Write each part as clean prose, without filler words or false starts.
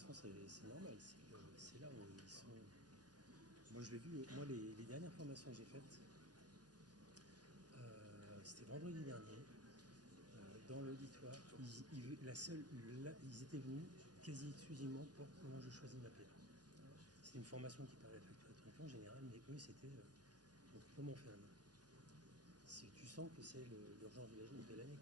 façon, c'est normal. C'est là où ils sont. Moi, je l'ai vu. Moi, les dernières formations que j'ai faites, c'était vendredi dernier. Dans l'auditoire, ils étaient venus quasi exclusivement pour comment je choisis ma PA. C'est une formation qui parlait de la facturation en général, mais eux, c'était comment on fait un an. Tu sens que c'est l'urgence de l'année.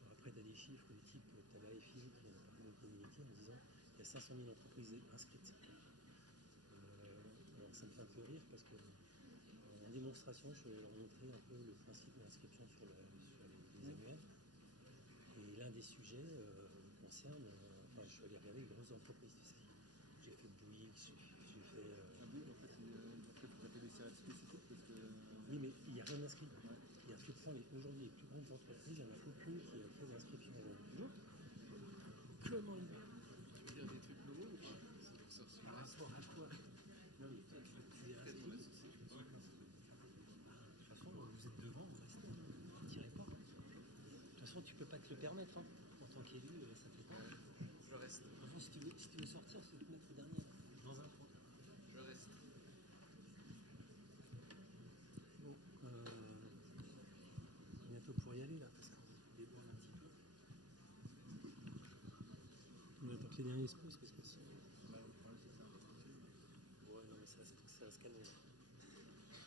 Alors après, tu as des chiffres du type, tu as la FI qui a parlé de communiqué en disant qu'il y a 500 000 entreprises inscrites. Alors ça me fait un peu rire parce que en démonstration, je vais leur montrer un peu le principe de l'inscription sur les annuaires. Et l'un des sujets concerne, je suis allé regarder les grosses entreprises, tu sais. J'ai fait Bouygues, j'ai fait. Bouygues, en fait, vous avez des services spécifiques parce que. Oui, mais il n'y a rien d'inscrit. Il y a fait aujourd'hui les plus grandes entreprises, il n'y en a aucune qui a fait l'inscription aujourd'hui. Comment il va? Tu veux dire des trucs nouveaux ou pas? Par rapport à quoi? Non, mais tu es inscrit. De toute façon, vous êtes devant, vous restez. Vous ne tirez pas. De toute façon, tu ne peux pas te le permettre. Hein. En tant qu'élu, ça ne fait pas. Je reste. De toute façon, si tu veux sortir, c'est te mettre dernier. Dans un coin. Je reste. Bon, bientôt pour y aller là, parce qu'on déborde un petit peu. On attend que les derniers se posent, qu'est-ce que c'est? Ouais, non, mais ça va se calmer.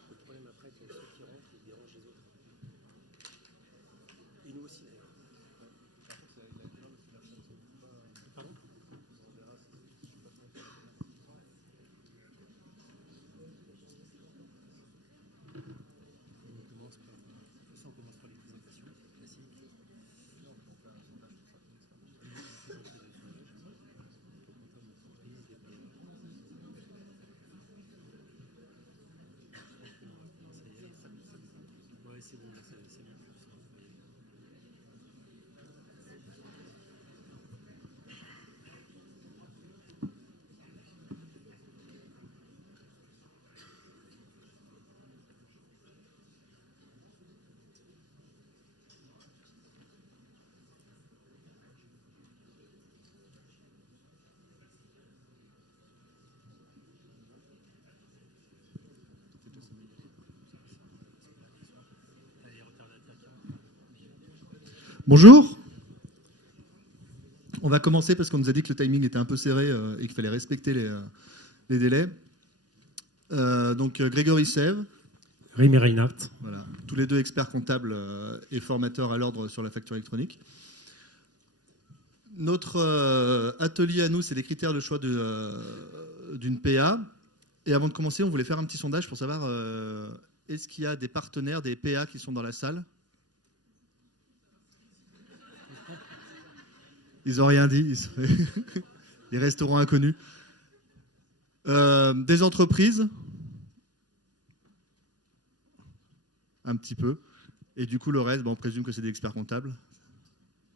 Le problème après, c'est que ceux qui rentrent, ils dérangent les autres. Et nous aussi d'ailleurs. Pardon? On commence par les présentations classiques. Ouais, c'est bon, là, c'est bien plus. Bonjour. On va commencer parce qu'on nous a dit que le timing était un peu serré et qu'il fallait respecter les délais. Donc Grégory Sève. Rémi Reinhardt. Voilà, tous les deux experts comptables et formateurs à l'ordre sur la facture électronique. Notre atelier à nous, c'est les critères de choix d'une PA. Et avant de commencer, on voulait faire un petit sondage pour savoir est-ce qu'il y a des partenaires, des PA qui sont dans la salle? Ils n'ont rien dit. Ils resteront inconnus. Des entreprises? Un petit peu. Et du coup, le reste, on présume que c'est des experts comptables.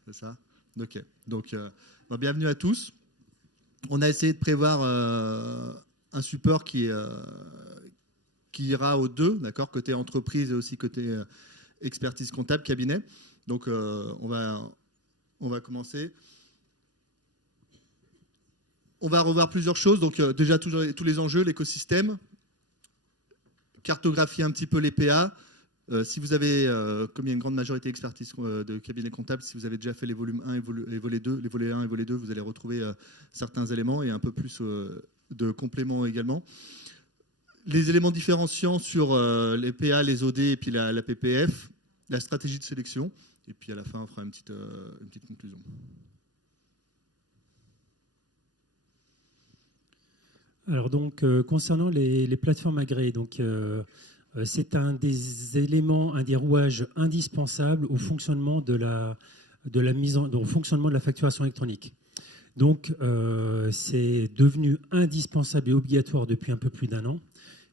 C'est ça? Ok. Donc, bienvenue à tous. On a essayé de prévoir un support qui ira aux deux, d'accord, côté entreprise et aussi côté expertise comptable, cabinet. Donc, on va commencer. On va revoir plusieurs choses. Donc, déjà, tous les enjeux, l'écosystème, cartographier un petit peu les PA. Si vous avez, comme il y a une grande majorité d'expertise de cabinet comptable, si vous avez déjà fait les volumes 1 et les volets 2, les volets 1 et volets 2, vous allez retrouver certains éléments et un peu plus de compléments également. Les éléments différenciants sur les PA, les OD et puis la PPF, la stratégie de sélection. Et puis à la fin, on fera une petite conclusion. Alors donc, concernant les plateformes agréées, donc c'est un des éléments, un des rouages indispensables au fonctionnement au fonctionnement de la facturation électronique. Donc, c'est devenu indispensable et obligatoire depuis un peu plus d'un an,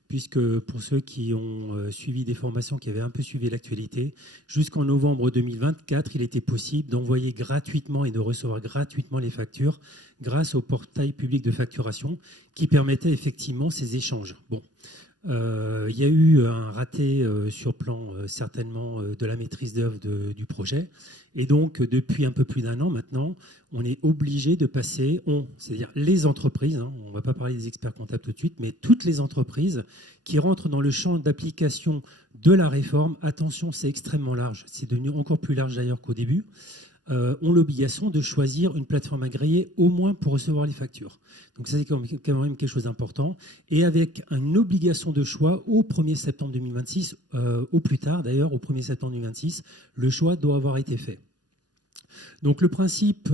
puisque pour ceux qui ont suivi des formations, qui avaient un peu suivi l'actualité, jusqu'en novembre 2024, il était possible d'envoyer gratuitement et de recevoir gratuitement les factures grâce au portail public de facturation qui permettait effectivement ces échanges. Bon. Il y a eu un raté sur plan certainement de la maîtrise d'œuvre du projet. Et donc, depuis un peu plus d'un an maintenant, on est obligé de passer, c'est-à-dire les entreprises, hein, on ne va pas parler des experts comptables tout de suite, mais toutes les entreprises qui rentrent dans le champ d'application de la réforme, attention, c'est extrêmement large, c'est devenu encore plus large d'ailleurs qu'au début, ont l'obligation de choisir une plateforme agréée au moins pour recevoir les factures. Donc ça, c'est quand même quelque chose d'important. Et avec une obligation de choix au 1er septembre 2026, au plus tard d'ailleurs, au 1er septembre 2026, le choix doit avoir été fait. Donc le principe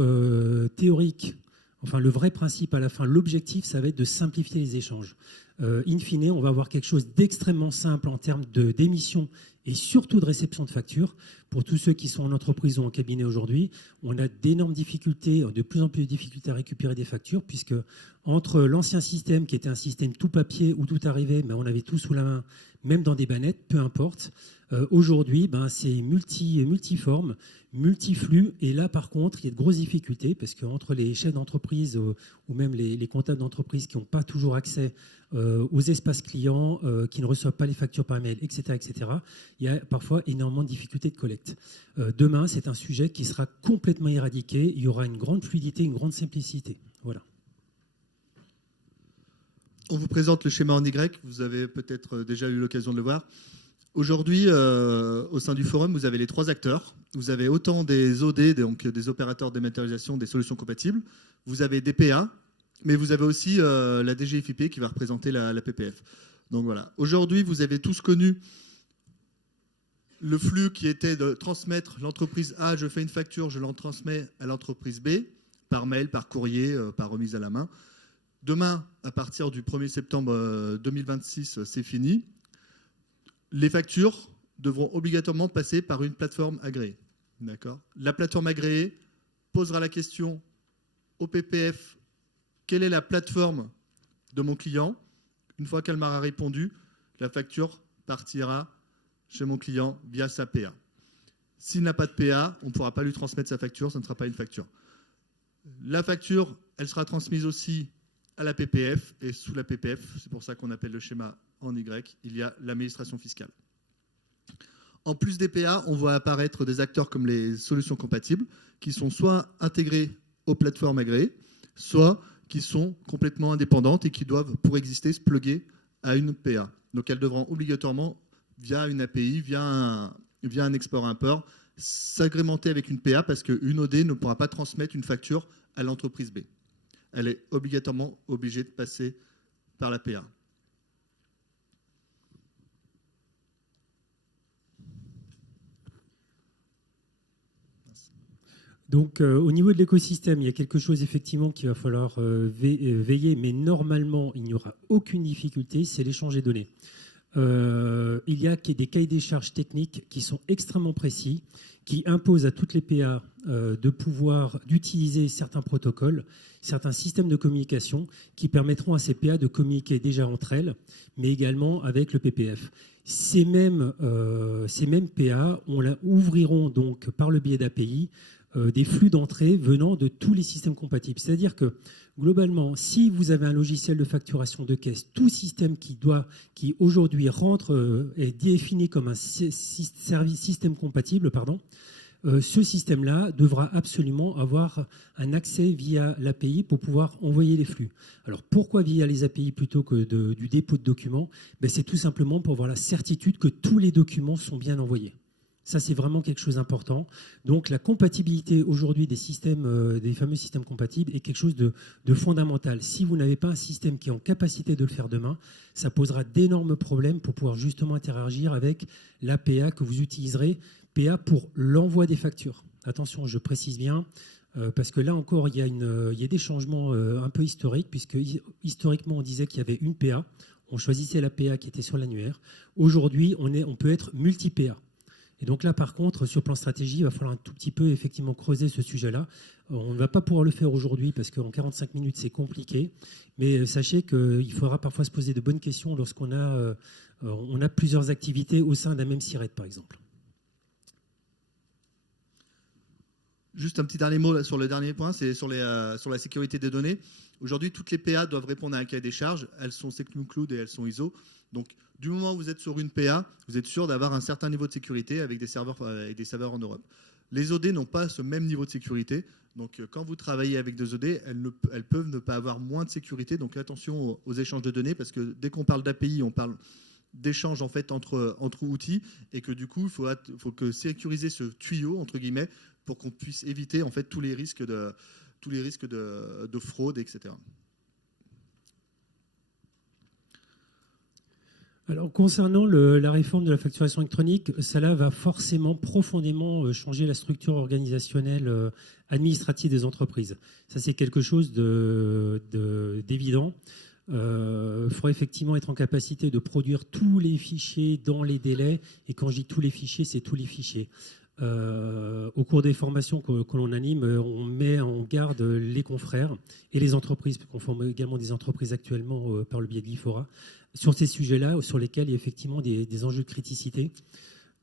théorique, enfin le vrai principe à la fin, l'objectif, ça va être de simplifier les échanges. In fine, on va avoir quelque chose d'extrêmement simple en termes d'émission et surtout de réception de factures. Pour tous ceux qui sont en entreprise ou en cabinet aujourd'hui, on a d'énormes difficultés, de plus en plus de difficultés à récupérer des factures, puisque entre l'ancien système, qui était un système tout papier où tout arrivait, mais on avait tout sous la main, même dans des bannettes, peu importe. Aujourd'hui, c'est multiforme, multiflux, et là, par contre, il y a de grosses difficultés, parce qu'entre les chefs d'entreprise ou même les comptables d'entreprise qui n'ont pas toujours accès aux espaces clients, qui ne reçoivent pas les factures par mail, etc., il y a parfois énormément de difficultés de collecte. Demain, c'est un sujet qui sera complètement éradiqué. Il y aura une grande fluidité, une grande simplicité. Voilà. On vous présente le schéma en Y. Vous avez peut-être déjà eu l'occasion de le voir. Aujourd'hui, au sein du forum, vous avez les 3 acteurs. Vous avez autant des OD, donc des opérateurs de dématérialisation des solutions compatibles. Vous avez des PA, mais vous avez aussi la DGFiP qui va représenter la PPF. Donc voilà. Aujourd'hui, vous avez tous connu le flux qui était de transmettre l'entreprise A, je fais une facture, je l'en transmets à l'entreprise B, par mail, par courrier, par remise à la main. Demain, à partir du 1er septembre 2026, c'est fini. Les factures devront obligatoirement passer par une plateforme agréée. D'accord ? La plateforme agréée posera la question au PPF, quelle est la plateforme de mon client ? Une fois qu'elle m'aura répondu, la facture partira chez mon client via sa PA. S'il n'a pas de PA, on ne pourra pas lui transmettre sa facture, ça ne sera pas une facture. La facture, elle sera transmise aussi à la PPF, et sous la PPF, c'est pour ça qu'on appelle le schéma en Y, il y a l'administration fiscale. En plus des PA, on voit apparaître des acteurs comme les solutions compatibles, qui sont soit intégrés aux plateformes agréées, soit qui sont complètement indépendantes et qui doivent, pour exister, se plugger à une PA. Donc elles devront obligatoirement, via une API, via un export-import, s'agrémenter avec une PA parce qu'une OD ne pourra pas transmettre une facture à l'entreprise B. Elle est obligatoirement obligée de passer par la PA. Donc, au niveau de l'écosystème, il y a quelque chose effectivement qu'il va falloir veiller, mais normalement, il n'y aura aucune difficulté, c'est l'échange des données. Il y a des cahiers des charges techniques qui sont extrêmement précis, qui imposent à toutes les PA d'utiliser certains protocoles, certains systèmes de communication qui permettront à ces PA de communiquer déjà entre elles, mais également avec le PPF. Ces mêmes PA ouvriront donc par le biais d'API des flux d'entrée venant de tous les systèmes compatibles. C'est-à-dire que, globalement, si vous avez un logiciel de facturation de caisse, tout système qui aujourd'hui rentre est défini comme un système compatible, ce système-là devra absolument avoir un accès via l'API pour pouvoir envoyer les flux. Alors pourquoi via les API plutôt que du dépôt de documents ? C'est tout simplement pour avoir la certitude que tous les documents sont bien envoyés. Ça, c'est vraiment quelque chose d'important. Donc, la compatibilité aujourd'hui des fameux systèmes compatibles est quelque chose de fondamental. Si vous n'avez pas un système qui est en capacité de le faire demain, ça posera d'énormes problèmes pour pouvoir justement interagir avec l'APA que vous utiliserez, PA pour l'envoi des factures. Attention, je précise bien, parce que là encore, il y a des changements un peu historiques, puisque historiquement, on disait qu'il y avait une PA. On choisissait la PA qui était sur l'annuaire. Aujourd'hui, on peut être multi-PA. Et donc là, par contre, sur le plan stratégie, il va falloir un tout petit peu effectivement creuser ce sujet-là. On ne va pas pouvoir le faire aujourd'hui parce qu'en 45 minutes, c'est compliqué. Mais sachez qu'il faudra parfois se poser de bonnes questions lorsqu'on a plusieurs activités au sein d'un même SIRET, par exemple. Juste un petit dernier mot là, sur le dernier point, c'est sur la sécurité des données. Aujourd'hui, toutes les PA doivent répondre à un cahier des charges. Elles sont SecNumCloud et elles sont ISO. Donc, du moment où vous êtes sur une PA, vous êtes sûr d'avoir un certain niveau de sécurité avec des serveurs en Europe. Les OD n'ont pas ce même niveau de sécurité. Donc, quand vous travaillez avec des OD, elles peuvent ne pas avoir moins de sécurité. Donc, attention aux échanges de données, parce que dès qu'on parle d'API, on parle d'échanges en fait entre outils, et que du coup, il faut que sécuriser ce tuyau entre guillemets pour qu'on puisse éviter en fait tous les risques de fraude, etc. Alors, concernant la réforme de la facturation électronique, cela va forcément profondément changer la structure organisationnelle administrative des entreprises. Ça, c'est quelque chose d'évident. Il faudra effectivement être en capacité de produire tous les fichiers dans les délais. Et quand je dis tous les fichiers, c'est tous les fichiers. Au cours des formations que l'on anime, on met en garde les confrères et les entreprises, parce qu'on forme également des entreprises actuellement par le biais de l'IFORA, sur ces sujets-là, sur lesquels il y a effectivement des enjeux de criticité.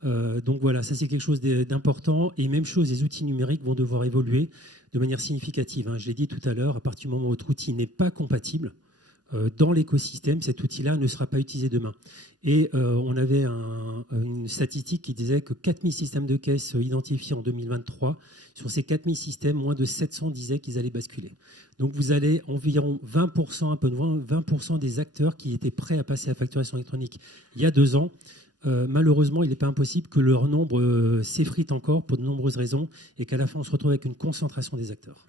Donc voilà, ça c'est quelque chose d'important. Et même chose, les outils numériques vont devoir évoluer de manière significative. Je l'ai dit tout à l'heure, à partir du moment où votre outil n'est pas compatible dans l'écosystème, cet outil-là ne sera pas utilisé demain. Et on avait une statistique qui disait que 4000 systèmes de caisse identifiés en 2023. Sur ces 4000 systèmes, moins de 700 disaient qu'ils allaient basculer. Donc vous avez environ 20%, un peu de 20% des acteurs qui étaient prêts à passer à la facturation électronique il y a 2 ans. Malheureusement, il n'est pas impossible que leur nombre s'effrite encore pour de nombreuses raisons et qu'à la fin, on se retrouve avec une concentration des acteurs.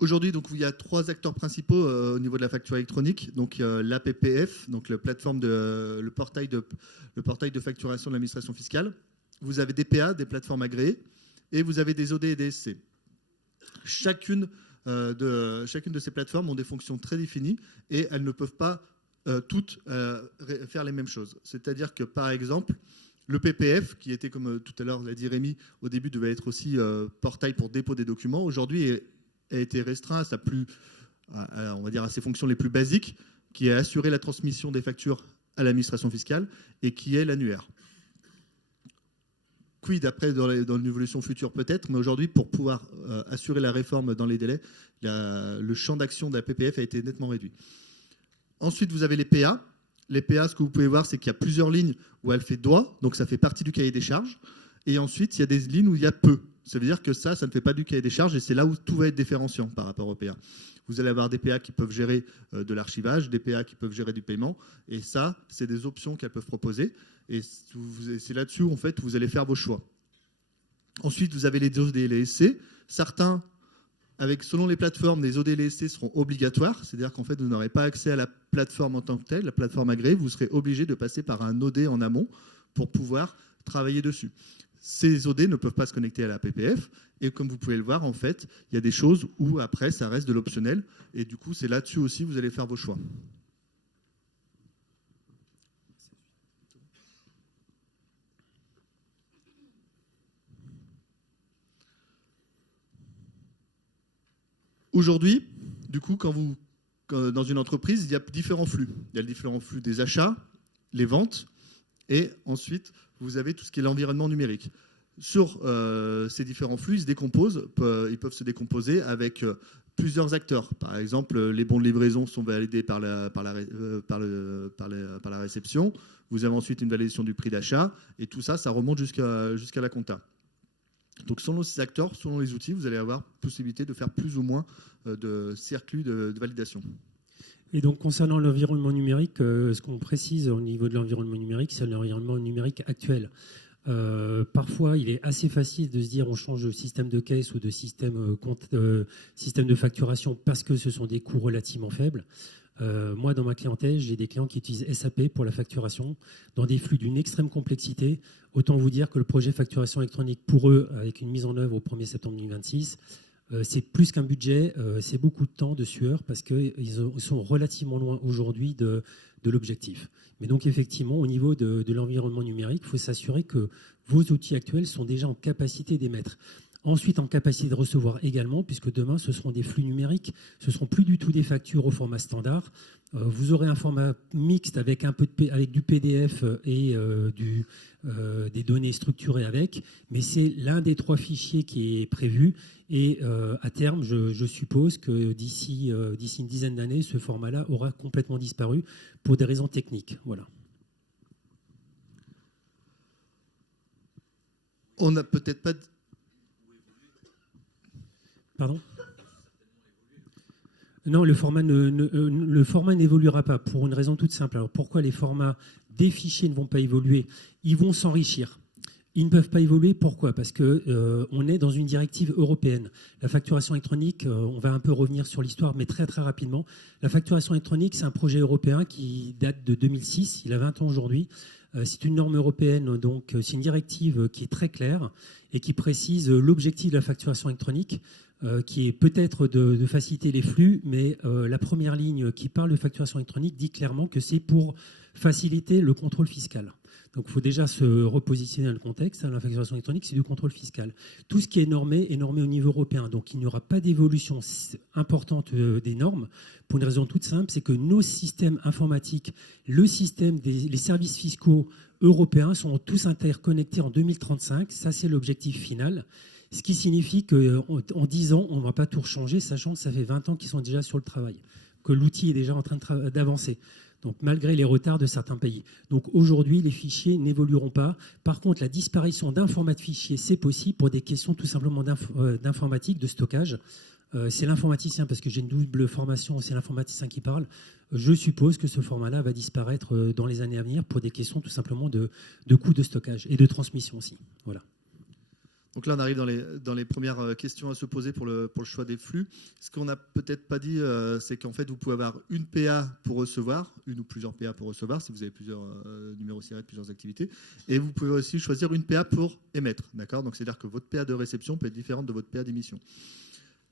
Aujourd'hui, donc, il y a 3 acteurs principaux au niveau de la facture électronique. Donc, l'APPF, donc le portail de facturation de l'administration fiscale. Vous avez des PA, des plateformes agréées, et vous avez des OD et des SC. Chacune de ces plateformes ont des fonctions très définies et elles ne peuvent pas toutes faire les mêmes choses. C'est-à-dire que, par exemple, le PPF, qui était, comme tout à l'heure l'a dit Rémi, au début devait être aussi portail pour dépôt des documents, aujourd'hui a été restreint on va dire à ses fonctions les plus basiques, qui est assurer la transmission des factures à l'administration fiscale et qui est l'annuaire. Quid après dans une évolution future peut-être, mais aujourd'hui, pour pouvoir assurer la réforme dans les délais, le champ d'action de la PPF a été nettement réduit. Ensuite, vous avez les PA. Les PA, ce que vous pouvez voir, c'est qu'il y a plusieurs lignes où elle fait doigt, donc ça fait partie du cahier des charges. Et ensuite, il y a des lignes où il y a peu. Ça veut dire que ça ne fait pas du cahier des charges et c'est là où tout va être différenciant par rapport aux PA. Vous allez avoir des PA qui peuvent gérer de l'archivage, des PA qui peuvent gérer du paiement. Et ça, c'est des options qu'elles peuvent proposer. Et c'est là-dessus, en fait, vous allez faire vos choix. Ensuite, vous avez les OD et les SC. Certains, selon les plateformes, les OD et les SC seront obligatoires. C'est-à-dire qu'en fait, vous n'aurez pas accès à la plateforme en tant que telle, la plateforme agréée. Vous serez obligé de passer par un OD en amont pour pouvoir travailler dessus. Ces OD ne peuvent pas se connecter à la PPF. Et comme vous pouvez le voir, en fait, il y a des choses où après, ça reste de l'optionnel. Et du coup, c'est là-dessus aussi que vous allez faire vos choix. Aujourd'hui, du coup, dans une entreprise, il y a différents flux. Il y a le différent flux des achats, les ventes, et ensuite, vous avez tout ce qui est l'environnement numérique. Sur ces différents flux, ils peuvent se décomposer avec plusieurs acteurs. Par exemple, les bons de livraison sont validés par la réception. Vous avez ensuite une validation du prix d'achat, et tout ça, ça remonte jusqu'à la compta. Donc, selon ces acteurs, selon les outils, vous allez avoir possibilité de faire plus ou moins de circuits de validation. Et donc, concernant l'environnement numérique, ce qu'on précise au niveau de l'environnement numérique, c'est l'environnement numérique actuel. Parfois, il est assez facile de se dire on change de système de caisse ou de système de facturation parce que ce sont des coûts relativement faibles. Moi, dans ma clientèle, j'ai des clients qui utilisent SAP pour la facturation dans des flux d'une extrême complexité. Autant vous dire que le projet facturation électronique pour eux, avec une mise en œuvre au 1er septembre 2026, c'est plus qu'un budget, c'est beaucoup de temps, de sueur, parce qu'ils sont relativement loin aujourd'hui de l'objectif. Mais donc effectivement, au niveau de l'environnement numérique, il faut s'assurer que vos outils actuels sont déjà en capacité d'émettre. ensuite en capacité de recevoir également, puisque demain, ce seront des flux numériques, ce ne seront plus du tout des factures au format standard. Vous aurez un format mixte avec, avec du PDF et des données structurées avec, mais c'est l'un des 3 fichiers qui est prévu. Et à terme, je suppose que d'ici une dizaine d'années, ce format-là aura complètement disparu pour des raisons techniques. Voilà. On n'a peut-être pas... Pardon ? Non, le format n'évoluera pas pour une raison toute simple. Alors pourquoi les formats des fichiers ne vont pas évoluer? Ils vont s'enrichir. Ils ne peuvent pas évoluer. Pourquoi? Parce qu'on est dans une directive européenne. La facturation électronique, on va un peu revenir sur l'histoire, mais très très rapidement. La facturation électronique, c'est un projet européen qui date de 2006. Il a 20 ans aujourd'hui. C'est une norme européenne, donc c'est une directive qui est très claire et qui précise l'objectif de la facturation électronique, qui est peut-être de faciliter les flux, mais la première ligne qui parle de facturation électronique dit clairement que c'est pour faciliter le contrôle fiscal. Donc il faut déjà se repositionner dans le contexte. La facturation électronique, c'est du contrôle fiscal. Tout ce qui est normé au niveau européen. Donc il n'y aura pas d'évolution importante des normes pour une raison toute simple, c'est que nos systèmes informatiques, les services fiscaux européens sont tous interconnectés en 2035. Ça, c'est l'objectif final. Ce qui signifie qu'en 10 ans, on ne va pas tout changer, sachant que ça fait 20 ans qu'ils sont déjà sur le travail, que l'outil est déjà en train d'avancer. Donc malgré les retards de certains pays. Donc aujourd'hui, les fichiers n'évolueront pas. Par contre, la disparition d'un format de fichier, c'est possible pour des questions tout simplement d'informatique, de stockage. C'est l'informaticien, parce que j'ai une double formation, c'est l'informaticien qui parle. Je suppose que ce format-là va disparaître dans les années à venir pour des questions tout simplement de coûts de stockage et de transmission aussi. Voilà. Donc là, on arrive dans les premières questions à se poser pour le choix des flux. Ce qu'on n'a peut-être pas dit, c'est qu'en fait, vous pouvez avoir une PA pour recevoir, une ou plusieurs PA pour recevoir, si vous avez plusieurs numéros SIRET, plusieurs activités. Et vous pouvez aussi choisir une PA pour émettre. D'accord ? Donc, c'est-à-dire que votre PA de réception peut être différente de votre PA d'émission.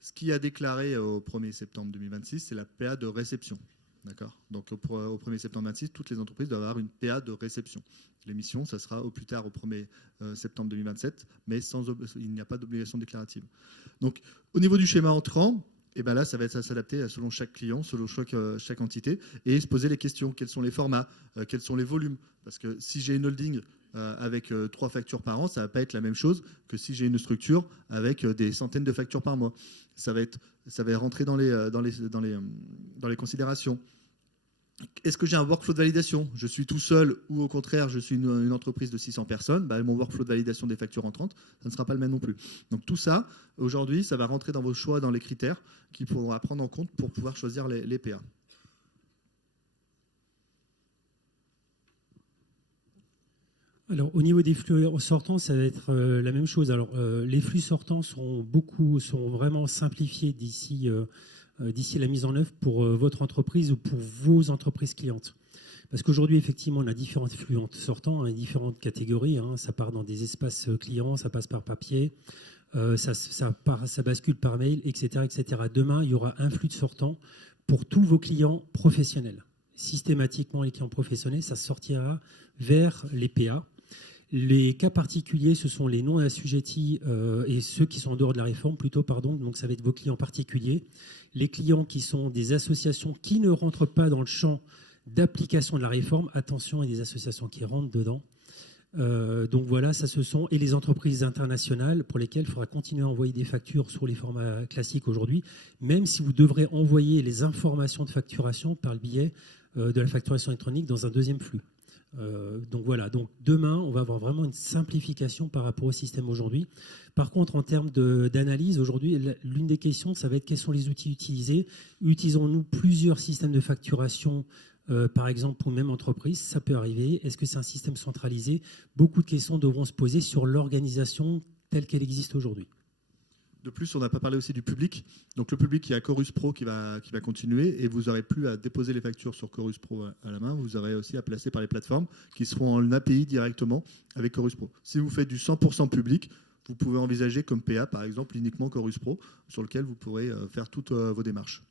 Ce qui a déclaré au 1er septembre 2026, c'est la PA de réception. D'accord ? Donc, au 1er septembre 2026, toutes les entreprises doivent avoir une PA de réception. L'émission, ça sera au plus tard au 1er septembre 2027, mais il n'y a pas d'obligation déclarative. Donc, au niveau du schéma entrant, et ben là, ça va être à s'adapter selon chaque client, selon chaque entité, et se poser les questions. Quels sont les formats? Quels sont les volumes? Parce que si j'ai une holding avec 3 factures par an, ça ne va pas être la même chose que si j'ai une structure avec des centaines de factures par mois. Ça va rentrer dans les considérations. Est-ce que j'ai un workflow de validation? Je suis tout seul ou au contraire, je suis une entreprise de 600 personnes. Mon workflow de validation des factures entrantes, ça ne sera pas le même non plus. Donc tout ça, aujourd'hui, ça va rentrer dans vos choix, dans les critères qu'il faudra prendre en compte pour pouvoir choisir les PA. Alors, au niveau des flux sortants, ça va être la même chose. Alors, les flux sortants seront vraiment simplifiés d'ici la mise en œuvre pour votre entreprise ou pour vos entreprises clientes. Parce qu'aujourd'hui, effectivement, on a différents flux sortants, différentes catégories. Ça part dans des espaces clients, ça passe par papier, ça bascule par mail, etc., etc. Demain, il y aura un flux de sortants pour tous vos clients professionnels. Systématiquement, les clients professionnels, ça sortira vers les PA. Les cas particuliers, ce sont les non assujettis et ceux qui sont en dehors de la réforme, plutôt, pardon. Donc, ça va être vos clients particuliers. Les clients qui sont des associations qui ne rentrent pas dans le champ d'application de la réforme. Attention, il y a des associations qui rentrent dedans. Donc voilà, ça ce sont. Et les entreprises internationales pour lesquelles il faudra continuer à envoyer des factures sur les formats classiques aujourd'hui, même si vous devrez envoyer les informations de facturation par le biais de la facturation électronique dans un deuxième flux. Donc voilà, donc demain, on va avoir vraiment une simplification par rapport au système aujourd'hui. Par contre, en termes d'analyse, aujourd'hui, l'une des questions, ça va être quels sont les outils utilisés. Utilisons-nous plusieurs systèmes de facturation, par exemple, pour une même entreprise? Ça peut arriver. Est-ce que c'est un système centralisé? Beaucoup de questions devront se poser sur l'organisation telle qu'elle existe aujourd'hui. De plus, on n'a pas parlé aussi du public. Donc le public, il y a Chorus Pro qui va continuer et vous n'aurez plus à déposer les factures sur Chorus Pro à la main. Vous aurez aussi à placer par les plateformes qui seront en API directement avec Chorus Pro. Si vous faites du 100% public, vous pouvez envisager comme PA, par exemple, uniquement Chorus Pro, sur lequel vous pourrez faire toutes vos démarches.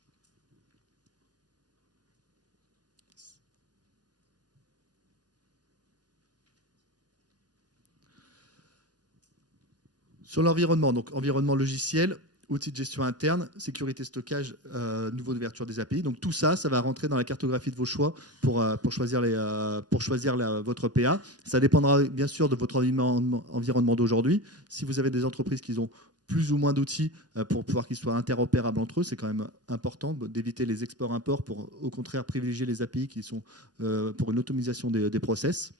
Sur l'environnement, donc environnement logiciel, outils de gestion interne, sécurité stockage, niveau d'ouverture des API. Donc tout ça, ça va rentrer dans la cartographie de vos choix pour choisir, votre PA. Ça dépendra bien sûr de votre environnement d'aujourd'hui. Si vous avez des entreprises qui ont plus ou moins d'outils pour pouvoir qu'ils soient interopérables entre eux, c'est quand même important d'éviter les exports-imports pour au contraire privilégier les API qui sont pour une automatisation des process.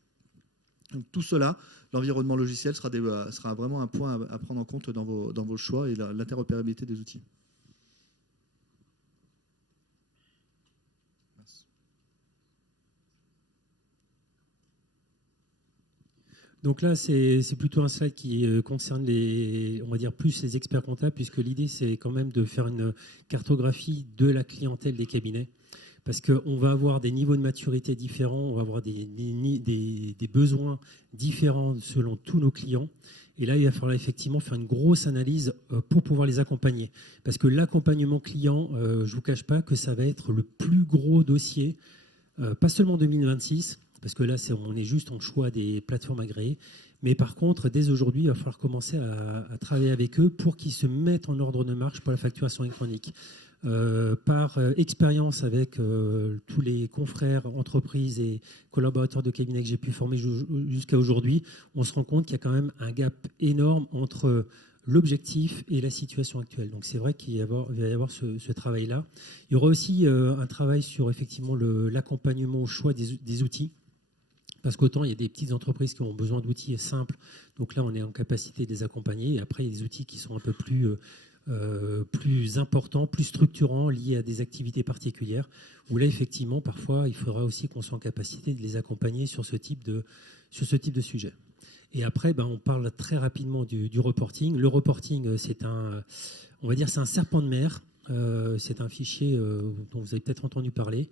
Donc, tout cela, l'environnement logiciel sera vraiment un point à prendre en compte dans vos choix et l'interopérabilité des outils. Donc là, c'est plutôt un slide qui concerne on va dire plus les experts comptables, puisque l'idée, c'est quand même de faire une cartographie de la clientèle des cabinets. Parce qu'on va avoir des niveaux de maturité différents, on va avoir des besoins différents selon tous nos clients. Et là, il va falloir effectivement faire une grosse analyse pour pouvoir les accompagner. Parce que l'accompagnement client, je ne vous cache pas que ça va être le plus gros dossier, pas seulement en 2026, parce que là, on est juste en choix des plateformes agréées. Mais par contre, dès aujourd'hui, il va falloir commencer à travailler avec eux pour qu'ils se mettent en ordre de marche pour la facturation électronique. Par expérience avec tous les confrères, entreprises et collaborateurs de cabinet que j'ai pu former jusqu'à aujourd'hui, on se rend compte qu'il y a quand même un gap énorme entre l'objectif et la situation actuelle. Donc c'est vrai qu'il va y avoir ce travail-là. Il y aura aussi un travail sur effectivement l'accompagnement au choix des outils. Parce qu'autant, il y a des petites entreprises qui ont besoin d'outils simples. Donc là, on est en capacité de les accompagner. Et après, il y a des outils qui sont un peu plus importants, plus structurants, liés à des activités particulières, où là, effectivement, parfois, il faudra aussi qu'on soit en capacité de les accompagner sur ce type de sujet. Et après, on parle très rapidement du reporting. Le reporting, c'est un serpent de mer. C'est un fichier dont vous avez peut-être entendu parler,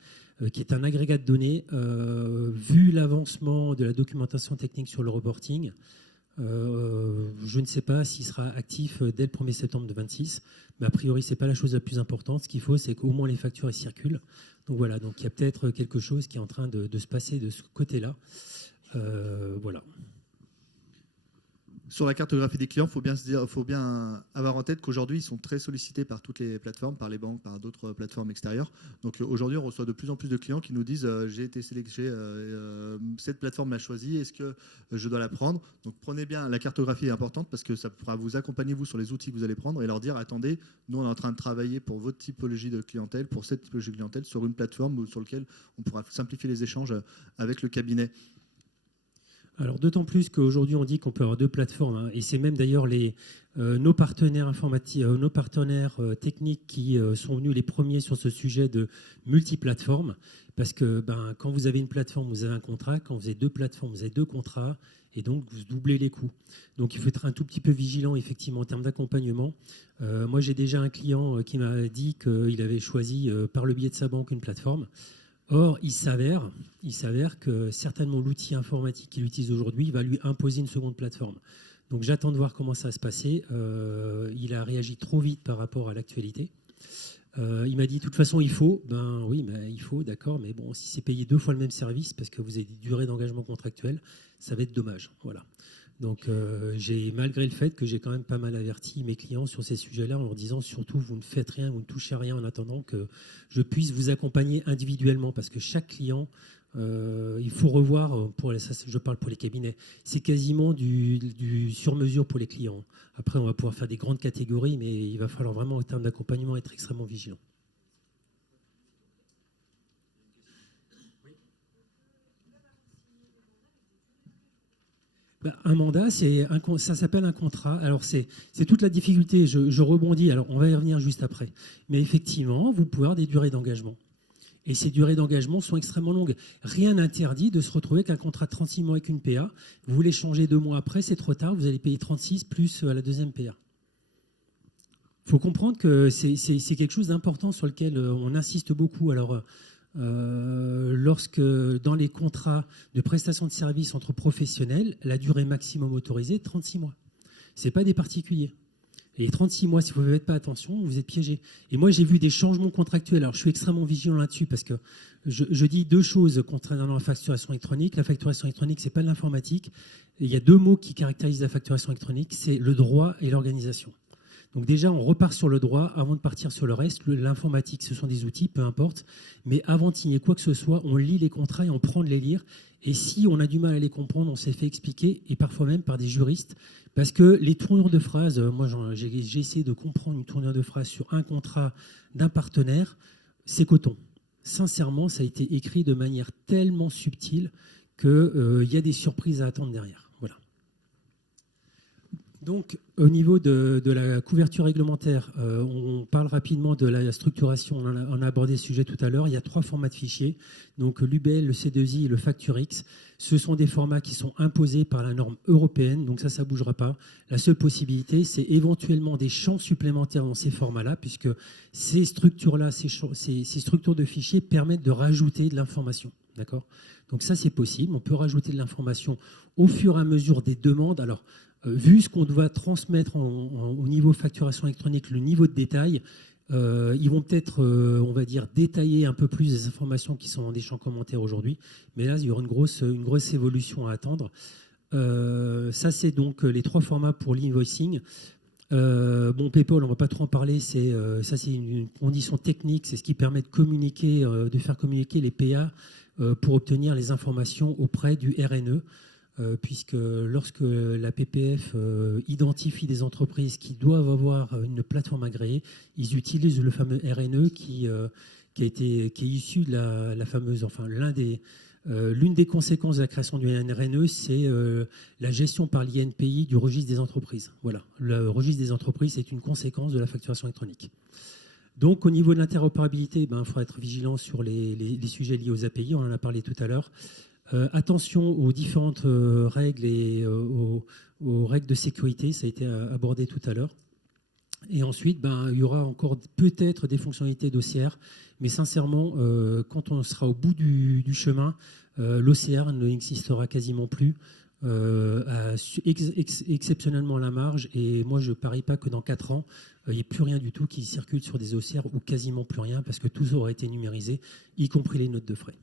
qui est un agrégat de données. Vu l'avancement de la documentation technique sur le reporting, je ne sais pas s'il sera actif dès le 1er septembre 2026, mais a priori, ce n'est pas la chose la plus importante. Ce qu'il faut, c'est qu'au moins les factures circulent. Donc voilà, donc il y a peut-être quelque chose qui est en train de se passer de ce côté-là. Voilà. Sur la cartographie des clients, il faut bien avoir en tête qu'aujourd'hui, ils sont très sollicités par toutes les plateformes, par les banques, par d'autres plateformes extérieures. Donc aujourd'hui, on reçoit de plus en plus de clients qui nous disent j'ai été sélectionné, cette plateforme m'a choisi, est-ce que je dois la prendre? Donc prenez bien, la cartographie est importante parce que ça pourra vous accompagner vous sur les outils que vous allez prendre et leur dire attendez, nous on est en train de travailler pour votre typologie de clientèle, pour cette typologie de clientèle sur une plateforme sur laquelle on pourra simplifier les échanges avec le cabinet. Alors d'autant plus qu'aujourd'hui on dit qu'on peut avoir deux plateformes, hein, et c'est même d'ailleurs nos partenaires informatiques, nos partenaires techniques qui sont venus les premiers sur ce sujet de multiplateforme, parce que quand vous avez une plateforme, vous avez un contrat, quand vous avez deux plateformes, vous avez deux contrats, et donc vous doublez les coûts. Donc il faut être un tout petit peu vigilant effectivement en termes d'accompagnement. Moi j'ai déjà un client qui m'a dit qu'il avait choisi par le biais de sa banque une plateforme. Or, il s'avère que certainement l'outil informatique qu'il utilise aujourd'hui va lui imposer une seconde plateforme. Donc j'attends de voir comment ça va se passer. Il a réagi trop vite par rapport à l'actualité. Il m'a dit, de toute façon, il faut. Oui, il faut, d'accord, mais bon, si c'est payé 2 fois le même service parce que vous avez des durées d'engagement contractuelles, ça va être dommage. Voilà. Donc, malgré le fait que j'ai quand même pas mal averti mes clients sur ces sujets-là en leur disant surtout, vous ne faites rien, vous ne touchez à rien en attendant que je puisse vous accompagner individuellement parce que chaque client, il faut revoir, je parle pour les cabinets, c'est quasiment du sur-mesure pour les clients. Après, on va pouvoir faire des grandes catégories, mais il va falloir vraiment, en termes d'accompagnement, être extrêmement vigilant. Un mandat, ça s'appelle un contrat. Alors, c'est toute la difficulté. Je rebondis. Alors, on va y revenir juste après. Mais effectivement, vous pouvez avoir des durées d'engagement. Et ces durées d'engagement sont extrêmement longues. Rien n'interdit de se retrouver avec un contrat de 36 mois avec une PA. Vous voulez changer 2 mois après, c'est trop tard. Vous allez payer 36 plus à la deuxième PA. Il faut comprendre que c'est quelque chose d'important sur lequel on insiste beaucoup. Alors, lorsque dans les contrats de prestation de services entre professionnels, la durée maximum autorisée est 36 mois. Ce n'est pas des particuliers. Et 36 mois, si vous ne faites pas attention, vous êtes piégé. Et moi, j'ai vu des changements contractuels. Alors, je suis extrêmement vigilant là-dessus parce que je dis deux choses concernant la facturation électronique. La facturation électronique, ce n'est pas de l'informatique. Et il y a deux mots qui caractérisent la facturation électronique, c'est le droit et l'organisation. Donc déjà, on repart sur le droit avant de partir sur le reste. L'informatique, ce sont des outils, peu importe. Mais avant de signer quoi que ce soit, on lit les contrats et on prend de les lire. Et si on a du mal à les comprendre, on s'est fait expliquer, et parfois même par des juristes. Parce que les tournures de phrases, moi j'ai essayé de comprendre une tournure de phrase sur un contrat d'un partenaire, c'est coton. Sincèrement, ça a été écrit de manière tellement subtile qu'il y a des surprises à attendre derrière. Voilà. Donc, au niveau de la couverture réglementaire, on parle rapidement de la structuration. On a abordé ce sujet tout à l'heure. Il y a 3 formats de fichiers. Donc, l'UBL, le C2I et le FactureX. Ce sont des formats qui sont imposés par la norme européenne. Donc, ça ne bougera pas. La seule possibilité, c'est éventuellement des champs supplémentaires dans ces formats-là, puisque ces structures-là, ces structures de fichiers permettent de rajouter de l'information. D'accord ? Donc, ça, c'est possible. On peut rajouter de l'information au fur et à mesure des demandes. Alors, vu ce qu'on doit transmettre au niveau facturation électronique, le niveau de détail, ils vont peut-être, on va dire, détailler un peu plus les informations qui sont dans des champs commentaires aujourd'hui. Mais là, il y aura une grosse évolution à attendre. Ça, c'est donc les 3 formats pour l'invoicing. PayPal, on ne va pas trop en parler. Ça, c'est une condition technique. C'est ce qui permet de communiquer, de faire communiquer les PA pour obtenir les informations auprès du RNE. Puisque lorsque la PPF identifie des entreprises qui doivent avoir une plateforme agréée, ils utilisent le fameux RNE qui est issu de la fameuse, enfin l'une des conséquences de la création du RNE, c'est la gestion par l'INPI du registre des entreprises. Voilà, le registre des entreprises est une conséquence de la facturation électronique. Donc au niveau de l'interopérabilité, il faudra être vigilant sur les sujets liés aux API, on en a parlé tout à l'heure. Attention aux différentes règles et aux règles de sécurité, ça a été abordé tout à l'heure. Et ensuite, il y aura encore peut-être des fonctionnalités d'OCR, mais sincèrement, quand on sera au bout du chemin, l'OCR n'existera quasiment plus, exceptionnellement à la marge. Et moi, je ne parie pas que dans 4 ans, il n'y ait plus rien du tout qui circule sur des OCR, ou quasiment plus rien, parce que tout aura été numérisé, y compris les notes de frais.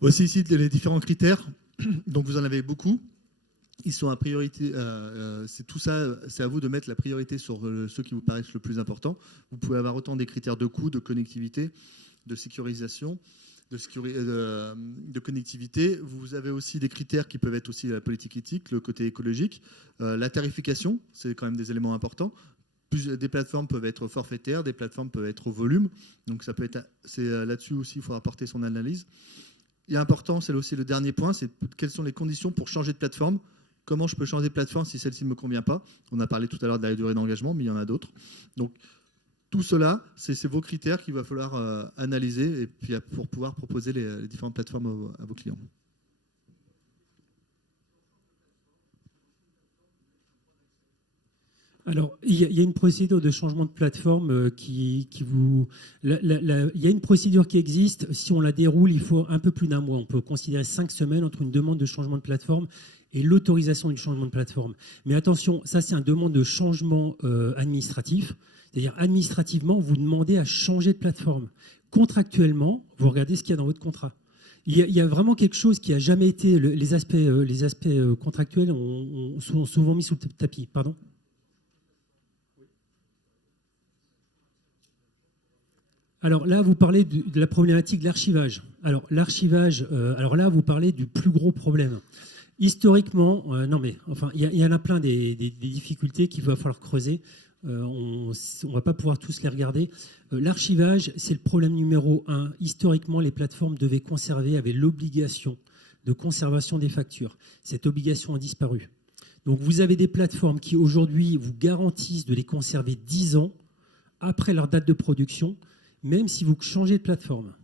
Voici ici les différents critères. Donc vous en avez beaucoup. Ils sont à priorité. C'est tout ça. C'est à vous de mettre la priorité sur ceux qui vous paraissent le plus important. Vous pouvez avoir autant des critères de coût, de connectivité, de sécurisation, de connectivité. Vous avez aussi des critères qui peuvent être aussi la politique éthique, le côté écologique, la tarification. C'est quand même des éléments importants. Des plateformes peuvent être forfaitaires, des plateformes peuvent être au volume. Donc ça peut être. C'est là-dessus aussi, il faut apporter son analyse. Il est important, c'est aussi le dernier point, c'est quelles sont les conditions pour changer de plateforme. Comment je peux changer de plateforme si celle-ci ne me convient pas? On a parlé tout à l'heure de la durée d'engagement, mais il y en a d'autres. Donc, tout cela, c'est vos critères qu'il va falloir analyser et puis pour pouvoir proposer les différentes plateformes à vos clients. Alors, il y a une procédure de changement de plateforme il y a une procédure qui existe. Si on la déroule, il faut un peu plus d'1 mois. On peut considérer 5 semaines entre une demande de changement de plateforme et l'autorisation du changement de plateforme. Mais attention, ça, c'est une demande de changement administratif. C'est-à-dire, administrativement, vous demandez à changer de plateforme. Contractuellement, vous regardez ce qu'il y a dans votre contrat. Il y a vraiment quelque chose qui n'a jamais été... Les aspects contractuels sont souvent mis sous le tapis. Pardon ? Alors là, vous parlez de la problématique de l'archivage. Alors l'archivage, alors là, vous parlez du plus gros problème. Historiquement, il y en a plein des difficultés qu'il va falloir creuser. On ne va pas pouvoir tous les regarder. L'archivage, c'est le problème numéro 1. Historiquement, les plateformes avaient l'obligation de conservation des factures. Cette obligation a disparu. Donc vous avez des plateformes qui aujourd'hui vous garantissent de les conserver 10 ans après leur date de production, même si vous changez de plateforme.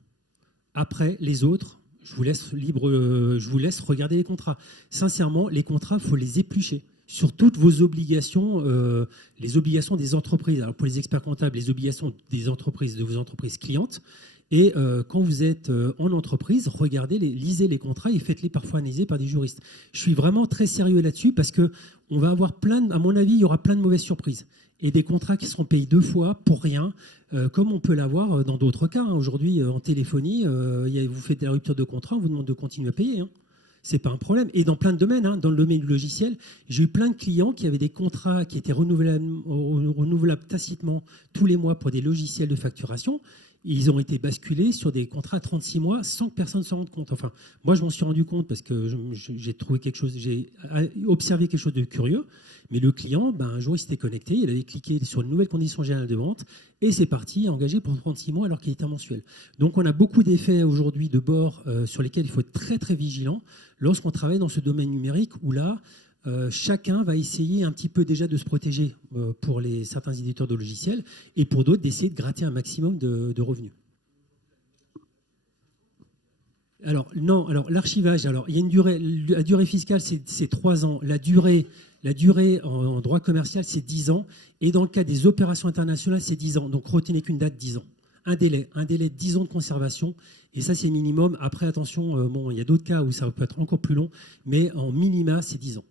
Après, les autres, je vous laisse regarder les contrats. Sincèrement, les contrats, il faut les éplucher sur toutes vos obligations, les obligations des entreprises. Alors pour les experts comptables, les obligations des entreprises, de vos entreprises clientes, Et quand vous êtes en entreprise, regardez, lisez les contrats et faites-les parfois analyser par des juristes. Je suis vraiment très sérieux là-dessus parce que on va avoir à mon avis, il y aura plein de mauvaises surprises. Et des contrats qui seront payés 2 fois pour rien, comme on peut l'avoir dans d'autres cas. Aujourd'hui, en téléphonie, vous faites de la rupture de contrat, on vous demande de continuer à payer. Hein. C'est pas un problème. Et dans plein de domaines, hein, dans le domaine du logiciel, j'ai eu plein de clients qui avaient des contrats qui étaient renouvelables tacitement tous les mois pour des logiciels de facturation. Ils ont été basculés sur des contrats à 36 mois sans que personne ne s'en rende compte. Enfin, moi, je m'en suis rendu compte parce que j'ai trouvé quelque chose, j'ai observé quelque chose de curieux. Mais le client, un jour, il s'était connecté, il avait cliqué sur une nouvelle condition générale de vente et c'est parti, engagé pour 36 mois alors qu'il était mensuel. Donc, on a beaucoup d'effets aujourd'hui de bord sur lesquels il faut être très, très vigilant lorsqu'on travaille dans ce domaine numérique où là, chacun va essayer un petit peu déjà de se protéger pour certains éditeurs de logiciels et pour d'autres d'essayer de gratter un maximum de revenus. Alors, non, alors l'archivage, alors il y a une durée, la durée fiscale c'est 3 ans, la durée en droit commercial c'est 10 ans et dans le cas des opérations internationales c'est 10 ans. Donc retenez qu'une date 10 ans. Un délai de 10 ans de conservation et ça c'est le minimum. Après attention, bon, il y a d'autres cas où ça peut être encore plus long, mais en minima c'est 10 ans.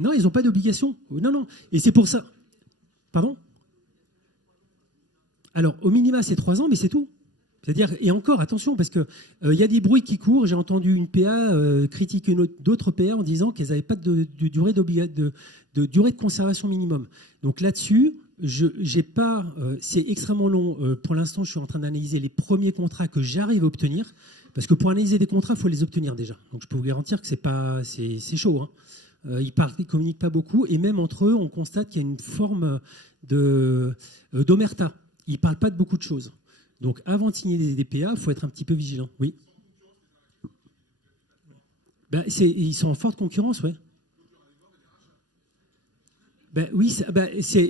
Non, ils n'ont pas d'obligation. Non, non. Et c'est pour ça. Pardon? Alors, au minima, c'est 3 ans, mais c'est tout. C'est-à-dire, et encore, attention, parce qu'il y a des bruits qui courent. J'ai entendu une PA critiquer d'autres PA en disant qu'elles n'avaient pas de durée de conservation minimum. Donc là-dessus, j'ai pas. C'est extrêmement long. Pour l'instant, je suis en train d'analyser les premiers contrats que j'arrive à obtenir. Parce que pour analyser des contrats, il faut les obtenir déjà. Donc je peux vous garantir que c'est chaud. Hein. Ils ne communiquent pas beaucoup. Et même entre eux, on constate qu'il y a une forme d'omerta. Ils ne parlent pas de beaucoup de choses. Donc, avant de signer des PA, il faut être un petit peu vigilant. Oui. Ils sont en forte concurrence, oui. Oui,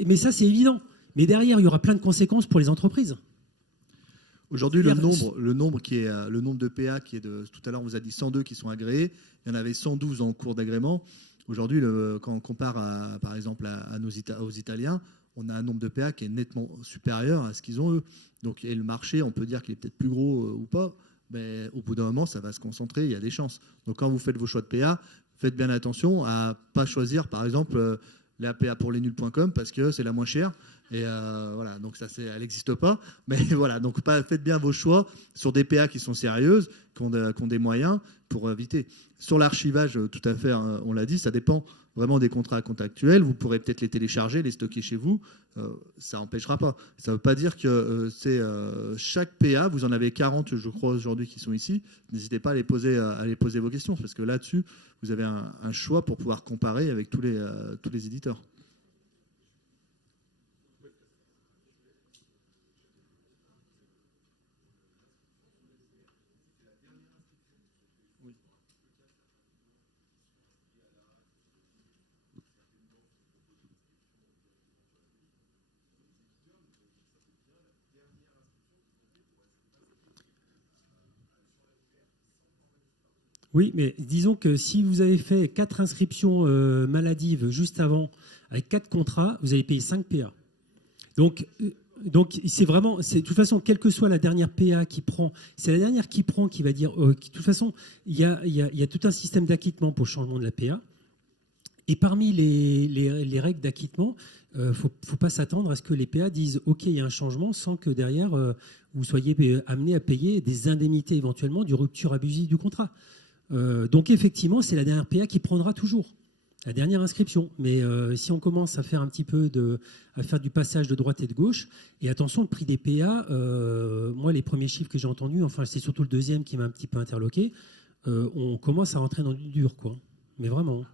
mais ça, c'est évident. Mais derrière, il y aura plein de conséquences pour les entreprises. Aujourd'hui, le nombre de PA qui est de, tout à l'heure, on vous a dit 102 qui sont agréés. Il y en avait 112 en cours d'agrément. Aujourd'hui, quand on compare, par exemple, aux Italiens, on a un nombre de PA qui est nettement supérieur à ce qu'ils ont eux. Donc, et le marché, on peut dire qu'il est peut-être plus gros ou pas, mais au bout d'un moment, ça va se concentrer, il y a des chances. Donc, quand vous faites vos choix de PA, faites bien attention à ne pas choisir, par exemple, la PA pour lesnuls.com parce que c'est la moins chère. Et voilà, donc ça, elle n'existe pas. Mais voilà, donc faites bien vos choix sur des PA qui sont sérieuses, qui ont des moyens pour éviter. Sur l'archivage, tout à fait, hein, on l'a dit, ça dépend vraiment des contrats contractuels. Vous pourrez peut-être les télécharger, les stocker chez vous. Ça n'empêchera pas. Ça ne veut pas dire que c'est chaque PA, vous en avez 40, je crois, aujourd'hui qui sont ici. N'hésitez pas à les poser vos questions, parce que là-dessus, vous avez un choix pour pouvoir comparer avec tous les éditeurs. Oui, mais disons que si vous avez fait 4 inscriptions maladives juste avant, avec 4 contrats, vous allez payer 5 PA. Donc c'est vraiment, de toute façon, quelle que soit la dernière PA qui prend, c'est la dernière qui prend qui va dire, de toute façon, il y a tout un système d'acquittement pour le changement de la PA. Et parmi les règles d'acquittement, il ne faut pas s'attendre à ce que les PA disent « Ok, il y a un changement » sans que derrière, vous soyez amené à payer des indemnités éventuellement du rupture abusive du contrat. Donc effectivement, c'est la dernière PA qui prendra toujours, la dernière inscription. Mais si on commence à faire un petit peu à faire du passage de droite et de gauche, et attention, le prix des PA, moi les premiers chiffres que j'ai entendus, enfin c'est surtout le deuxième qui m'a un petit peu interloqué, on commence à rentrer dans du dur, quoi. Mais vraiment.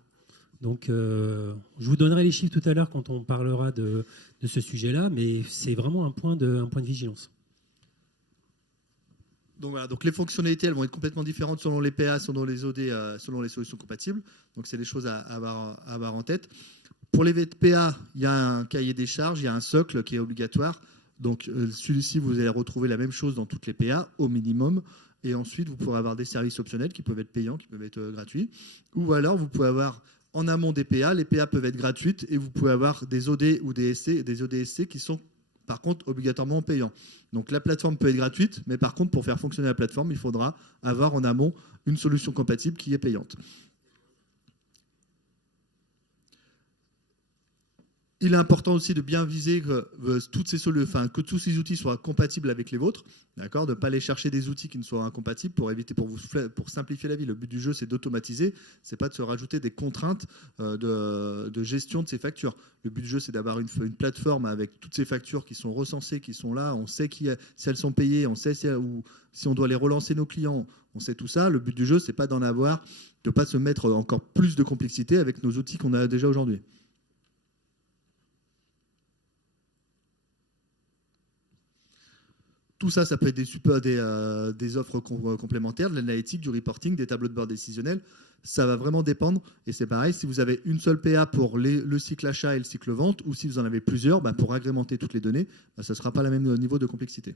Donc je vous donnerai les chiffres tout à l'heure quand on parlera de ce sujet-là, mais c'est vraiment un point de vigilance. Donc voilà, donc les fonctionnalités, elles vont être complètement différentes selon les PA, selon les OD, selon les solutions compatibles. Donc c'est des choses à avoir en tête. Pour les PA, il y a un cahier des charges, il y a un socle qui est obligatoire. Donc celui-ci, vous allez retrouver la même chose dans toutes les PA, au minimum. Et ensuite, vous pourrez avoir des services optionnels qui peuvent être payants, qui peuvent être gratuits. Ou alors, vous pouvez avoir en amont des PA, les PA peuvent être gratuites et vous pouvez avoir des OD ou des SC, des ODSC qui sont par contre obligatoirement payant. Donc la plateforme peut être gratuite, mais par contre pour faire fonctionner la plateforme, il faudra avoir en amont une solution compatible qui est payante. Il est important aussi de bien viser que, que tous ces outils soient compatibles avec les vôtres, d'accord, de ne pas aller chercher des outils qui ne soient incompatibles pour simplifier la vie. Le but du jeu, c'est d'automatiser, c'est pas de se rajouter des contraintes de gestion de ces factures. Le but du jeu, c'est d'avoir une plateforme avec toutes ces factures qui sont recensées, qui sont là, on sait si elles sont payées, on sait si on doit les relancer nos clients, on sait tout ça. Le but du jeu, c'est pas de ne pas se mettre encore plus de complexité avec nos outils qu'on a déjà aujourd'hui. Tout ça, ça peut être des offres complémentaires, de l'analytique, du reporting, des tableaux de bord décisionnels. Ça va vraiment dépendre. Et c'est pareil, si vous avez une seule PA pour le cycle achat et le cycle vente, ou si vous en avez plusieurs, pour agrémenter toutes les données, ça ne sera pas le même niveau de complexité.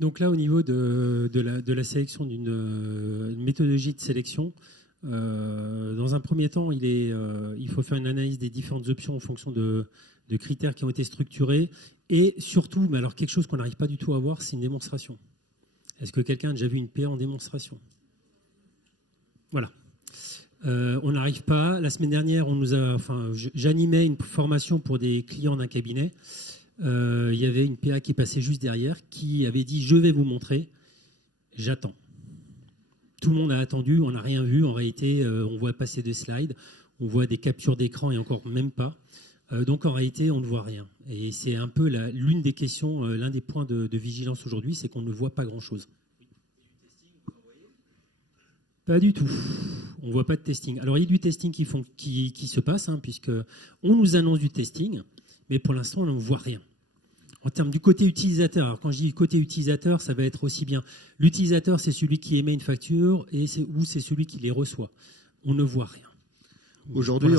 Donc là, au niveau de la sélection d'une méthodologie de sélection, dans un premier temps, il faut faire une analyse des différentes options en fonction de critères qui ont été structurés. Et surtout, mais alors quelque chose qu'on n'arrive pas du tout à voir, c'est une démonstration. Est-ce que quelqu'un a déjà vu une PA en démonstration? Voilà. On n'arrive pas. La semaine dernière, j'animais une formation pour des clients d'un cabinet. Il y avait une PA qui passait juste derrière, qui avait dit « Je vais vous montrer, j'attends ». Tout le monde a attendu, on n'a rien vu. En réalité, on voit passer des slides, on voit des captures d'écran et encore même pas. Donc en réalité, on ne voit rien. Et c'est un peu l'une des questions, l'un des points de vigilance aujourd'hui, c'est qu'on ne voit pas grand-chose. Pas du tout. On ne voit pas de testing. Alors il y a du testing qui se passe, puisque on nous annonce du testing, mais pour l'instant, on ne voit rien. En termes du côté utilisateur, alors quand je dis côté utilisateur, ça va être aussi bien l'utilisateur, c'est celui qui émet une facture ou c'est celui qui les reçoit. On ne voit rien. Aujourd'hui,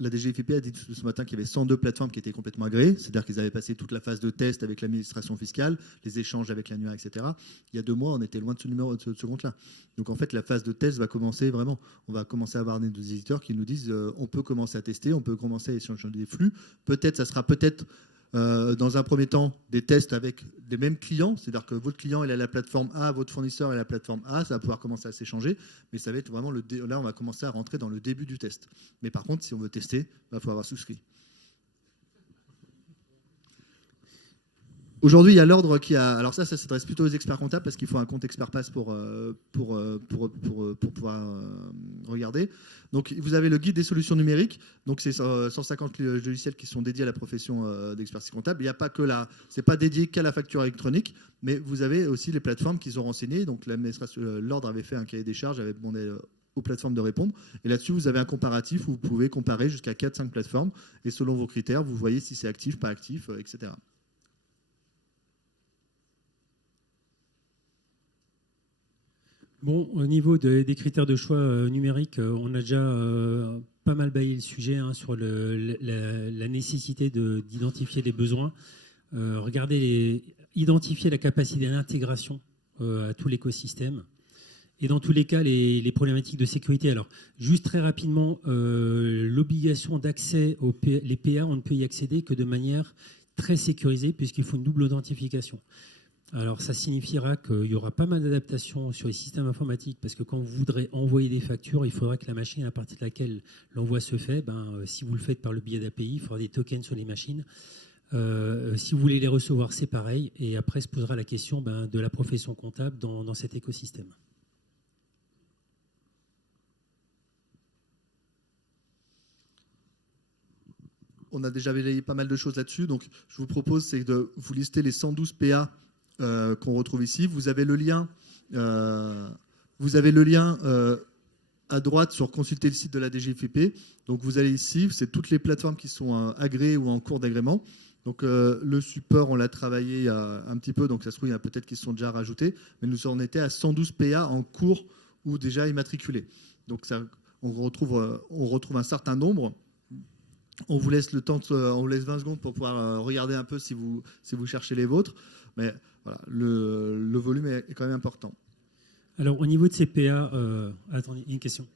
la DGFiP a dit ce matin qu'il y avait 102 plateformes qui étaient complètement agréées, c'est-à-dire qu'ils avaient passé toute la phase de test avec l'administration fiscale, les échanges avec l'annuaire, etc. Il y a 2 mois, on était loin de ce compte-là. Donc en fait, la phase de test va commencer vraiment. On va commencer à avoir des éditeurs qui nous disent on peut commencer à tester, on peut commencer à échanger des flux. Peut-être, ça sera peut-être dans un premier temps des tests avec les mêmes clients, c'est-à-dire que votre client il a la plateforme A, votre fournisseur est la plateforme A, ça va pouvoir commencer à s'échanger, mais ça va être vraiment là on va commencer à rentrer dans le début du test. Mais par contre, si on veut tester, il va falloir avoir souscrit. Aujourd'hui, il y a l'ordre qui a. Alors ça s'adresse plutôt aux experts comptables parce qu'il faut un compte ExpertPass pour pouvoir regarder. Donc vous avez le guide des solutions numériques. Donc c'est 150 logiciels qui sont dédiés à la profession d'expertise comptable. Il n'y a pas que c'est pas dédié qu'à la facture électronique, mais vous avez aussi les plateformes qui sont renseignées. Donc l'ordre avait fait un cahier des charges, avait demandé aux plateformes de répondre. Et là-dessus, vous avez un comparatif où vous pouvez comparer jusqu'à 4-5 plateformes. Et selon vos critères, vous voyez si c'est actif, pas actif, etc. Bon, au niveau des critères de choix numériques, on a déjà pas mal baillé le sujet sur la nécessité d'identifier les besoins. Identifier la capacité d'intégration à tout l'écosystème. Et dans tous les cas, les problématiques de sécurité. Alors, juste très rapidement, l'obligation d'accès les PA, on ne peut y accéder que de manière très sécurisée puisqu'il faut une double authentification. Alors, ça signifiera qu'il y aura pas mal d'adaptations sur les systèmes informatiques parce que quand vous voudrez envoyer des factures, il faudra que la machine à partir de laquelle l'envoi se fait, si vous le faites par le biais d'API, il faudra des tokens sur les machines. Si vous voulez les recevoir, c'est pareil. Et après, se posera la question de la profession comptable dans cet écosystème. On a déjà balayé pas mal de choses là-dessus. Donc, je vous propose, c'est de vous lister les 112 PA qu'on retrouve ici. Vous avez le lien, à droite sur consulter le site de la DGFiP. Donc, vous allez ici, c'est toutes les plateformes qui sont agréées ou en cours d'agrément. Donc, le support, on l'a travaillé un petit peu. Donc, ça se trouve, il y en a peut-être qui se sont déjà rajoutés. Mais nous en étions à 112 PA en cours ou déjà immatriculés. Donc, on retrouve un certain nombre. On vous laisse le temps, on vous laisse 20 secondes pour pouvoir regarder un peu si vous cherchez les vôtres. Mais voilà, le volume est quand même important. Alors, au niveau de ces PA, attendez, une question.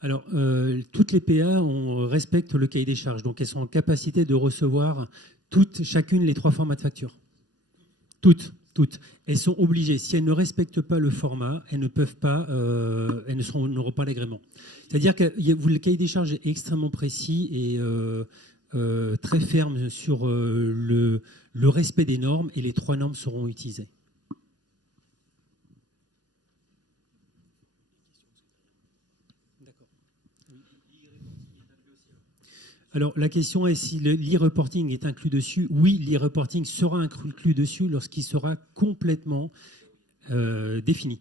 Alors, toutes les PA respectent le cahier des charges, donc elles sont en capacité de recevoir chacune les 3 formats de facture. Toutes. Elles sont obligées. Si elles ne respectent pas le format, elles ne peuvent pas, n'auront pas l'agrément. C'est-à-dire que le cahier des charges est extrêmement précis et très ferme sur le respect des normes, et les 3 normes seront utilisées. Alors, la question est si l'e-reporting est inclus dessus. Oui, l'e-reporting sera inclus dessus lorsqu'il sera complètement défini.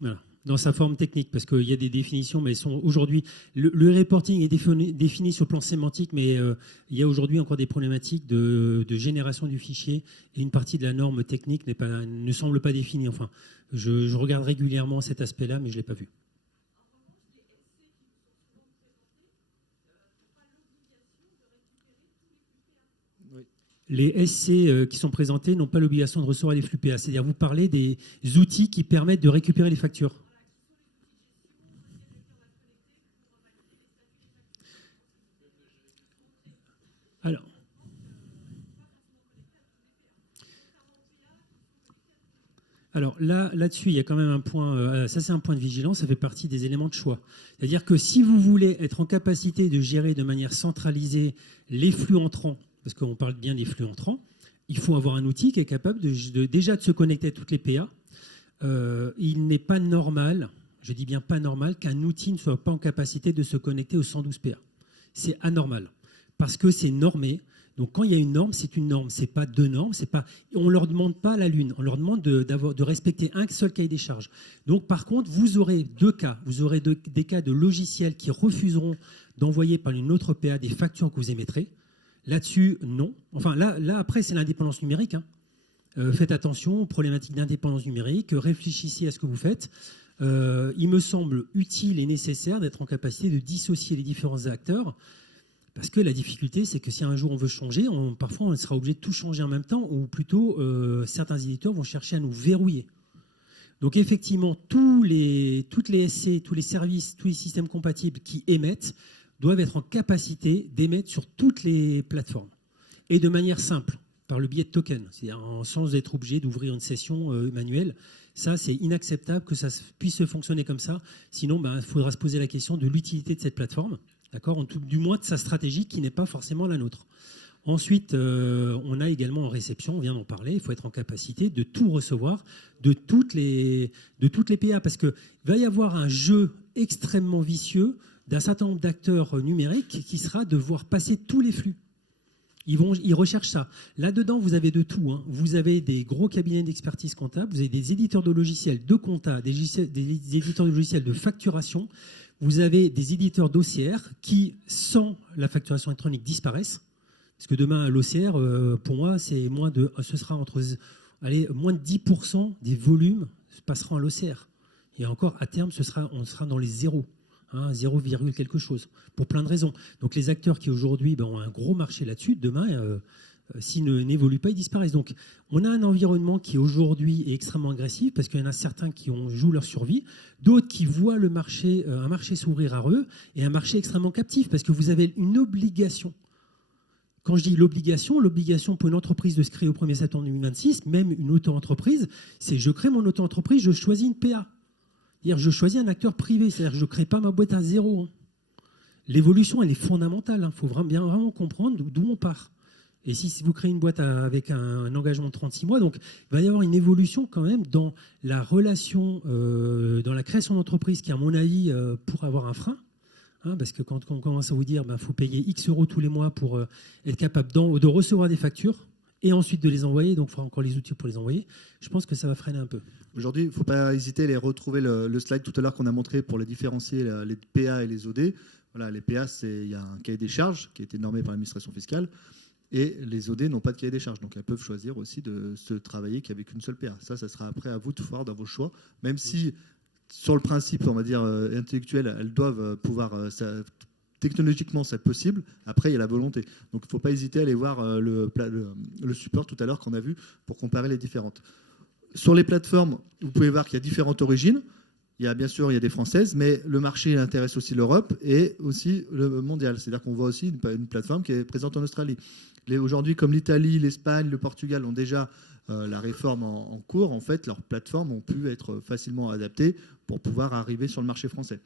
Voilà. Dans sa forme technique, parce qu'il y a des définitions, mais elles sont aujourd'hui... Le reporting est défini sur le plan sémantique, mais il y a aujourd'hui encore des problématiques de génération du fichier, et une partie de la norme technique ne semble pas définie. Enfin, je regarde régulièrement cet aspect-là, mais je ne l'ai pas vu. Les SC qui sont présentés n'ont pas l'obligation de recevoir les flux PA. C'est-à-dire, vous parlez des outils qui permettent de récupérer les factures. Alors là-dessus, il y a quand même un point, ça c'est un point de vigilance, ça fait partie des éléments de choix. C'est-à-dire que si vous voulez être en capacité de gérer de manière centralisée les flux entrants, parce qu'on parle bien des flux entrants, il faut avoir un outil qui est capable déjà de se connecter à toutes les PA. Il n'est pas normal, je dis bien pas normal, qu'un outil ne soit pas en capacité de se connecter aux 112 PA. C'est anormal, parce que c'est normé. Donc quand il y a une norme, c'est une norme, c'est pas 2 normes, on ne leur demande pas la lune, on leur demande de respecter un seul cahier des charges. Donc par contre, vous aurez 2 cas, vous aurez des cas de logiciels qui refuseront d'envoyer par une autre PA des factures que vous émettrez. Là-dessus, non. Enfin là après, c'est l'indépendance numérique. Faites attention aux problématiques d'indépendance numérique, réfléchissez à ce que vous faites. Il me semble utile et nécessaire d'être en capacité de dissocier les différents acteurs. Parce que la difficulté, c'est que si un jour on veut changer, parfois on sera obligé de tout changer en même temps, ou plutôt certains éditeurs vont chercher à nous verrouiller. Donc effectivement, toutes les SC, tous les services, tous les systèmes compatibles qui émettent doivent être en capacité d'émettre sur toutes les plateformes. Et de manière simple, par le biais de tokens, c'est-à-dire sans être obligé d'ouvrir une session manuelle. Ça, c'est inacceptable que ça puisse fonctionner comme ça. Sinon, il faudra se poser la question de l'utilité de cette plateforme. D'accord, du moins de sa stratégie qui n'est pas forcément la nôtre. Ensuite, on a également en réception, on vient d'en parler, il faut être en capacité de tout recevoir de toutes les PA, parce qu'il va y avoir un jeu extrêmement vicieux d'un certain nombre d'acteurs numériques qui sera de voir passer tous les flux. Ils recherchent ça. Là-dedans, vous avez de tout. Vous avez des gros cabinets d'expertise comptable, vous avez des éditeurs de logiciels de compta, des éditeurs de logiciels de facturation. Vous avez des éditeurs d'OCR qui, sans la facturation électronique, disparaissent. Parce que demain, l'OCR, pour moi, ce sera moins de 10% des volumes passeront à l'OCR. Et encore, à terme, on sera dans les zéros, 0, quelque chose, pour plein de raisons. Donc les acteurs qui aujourd'hui ont un gros marché là-dessus, demain, s'ils n'évoluent pas, ils disparaissent. Donc, on a un environnement qui aujourd'hui est extrêmement agressif parce qu'il y en a certains qui jouent leur survie, d'autres qui voient un marché s'ouvrir à eux et un marché extrêmement captif parce que vous avez une obligation. Quand je dis l'obligation pour une entreprise de se créer au 1er septembre 2026, même une auto-entreprise, c'est je crée mon auto-entreprise, je choisis une PA. C'est-à-dire je choisis un acteur privé, c'est-à-dire que je ne crée pas ma boîte à zéro. L'évolution, elle est fondamentale. Il faut vraiment comprendre d'où on part. Et si vous créez une boîte avec un engagement de 36 mois, donc il va y avoir une évolution quand même dans la relation, dans la création d'entreprise qui, à mon avis, pourrait avoir un frein. Parce que quand on commence à vous dire qu'il faut payer X euros tous les mois pour être capable de recevoir des factures et ensuite de les envoyer, donc il faudra encore les outils pour les envoyer, je pense que ça va freiner un peu. Aujourd'hui, il ne faut pas hésiter à retrouver le slide tout à l'heure qu'on a montré pour les différencier les PA et les OD. Voilà, les PA, il y a un cahier des charges qui a été normé par l'administration fiscale. Et les OD n'ont pas de cahier des charges. Donc elles peuvent choisir aussi de se travailler qu'avec une seule PA. Ça sera après à vous de voir dans vos choix. Même si sur le principe, on va dire, intellectuel, elles doivent pouvoir... technologiquement, c'est possible. Après, il y a la volonté. Donc, il ne faut pas hésiter à aller voir le support tout à l'heure qu'on a vu pour comparer les différentes. Sur les plateformes, vous pouvez voir qu'il y a différentes origines. Bien sûr, il y a des françaises, mais le marché intéresse aussi l'Europe et aussi le mondial. C'est-à-dire qu'on voit aussi une plateforme qui est présente en Australie. Aujourd'hui, comme l'Italie, l'Espagne, le Portugal ont déjà la réforme en cours, en fait, leurs plateformes ont pu être facilement adaptées pour pouvoir arriver sur le marché français.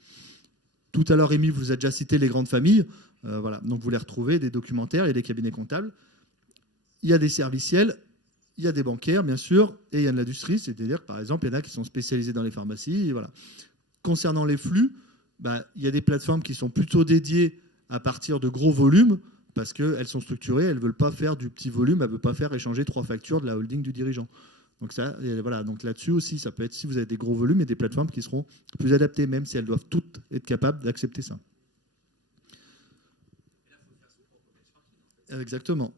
Tout à l'heure, Rémi vous a déjà cité les grandes familles. Voilà. Donc, vous les retrouvez, des documentaires, il y a des cabinets comptables. Il y a des serviciels, il y a des bancaires, bien sûr, et il y a de l'industrie. C'est-à-dire, par exemple, il y en a qui sont spécialisés dans les pharmacies. Et voilà. Concernant les flux, il y a des plateformes qui sont plutôt dédiées à partir de gros volumes parce qu'elles sont structurées, elles ne veulent pas faire du petit volume, elles ne veulent pas faire échanger 3 factures de la holding du dirigeant. Donc ça, voilà. Donc là-dessus aussi, ça peut être, si vous avez des gros volumes, il y a des plateformes qui seront plus adaptées, même si elles doivent toutes être capables d'accepter ça. Exactement.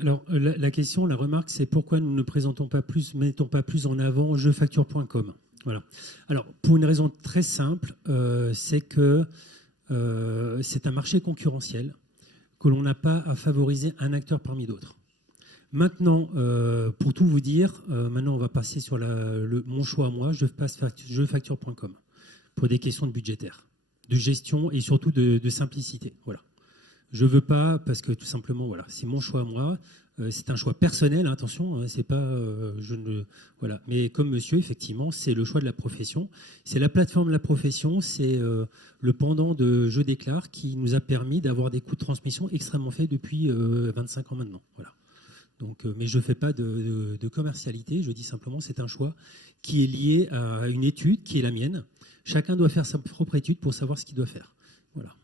Alors, la question, la remarque, c'est pourquoi nous ne mettons pas plus en avant jefacture.com. Voilà. Alors, pour une raison très simple, c'est que c'est un marché concurrentiel, que l'on n'a pas à favoriser un acteur parmi d'autres. Maintenant, pour tout vous dire, maintenant on va passer sur mon choix à moi, jefacture.com, pour des questions de budgétaire, de gestion et surtout de simplicité. Voilà. Je veux pas parce que tout simplement, voilà, c'est mon choix à moi. C'est un choix personnel, hein, attention, hein, c'est pas, voilà. Mais comme monsieur, effectivement, c'est le choix de la profession. C'est la plateforme de la profession, c'est le pendant de Je déclare qui nous a permis d'avoir des coûts de transmission extrêmement faibles depuis 25 ans maintenant. Voilà. Donc, mais je ne fais pas de commercialité, je dis simplement c'est un choix qui est lié à une étude qui est la mienne. Chacun doit faire sa propre étude pour savoir ce qu'il doit faire. Voilà.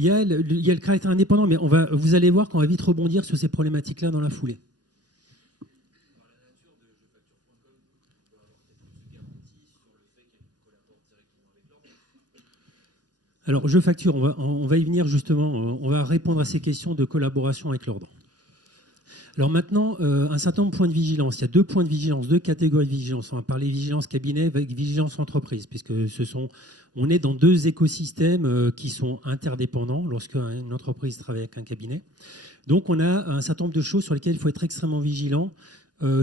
Il y a le caractère indépendant, mais vous allez voir qu'on va vite rebondir sur ces problématiques-là dans la foulée. Alors, je facture, on va y venir justement, on va répondre à ces questions de collaboration avec l'ordre. Alors maintenant, un certain nombre de points de vigilance. Il y a 2 points de vigilance, 2 catégories de vigilance. On va parler vigilance cabinet avec vigilance entreprise, puisque on est dans 2 écosystèmes qui sont interdépendants lorsqu'une entreprise travaille avec un cabinet. Donc on a un certain nombre de choses sur lesquelles il faut être extrêmement vigilant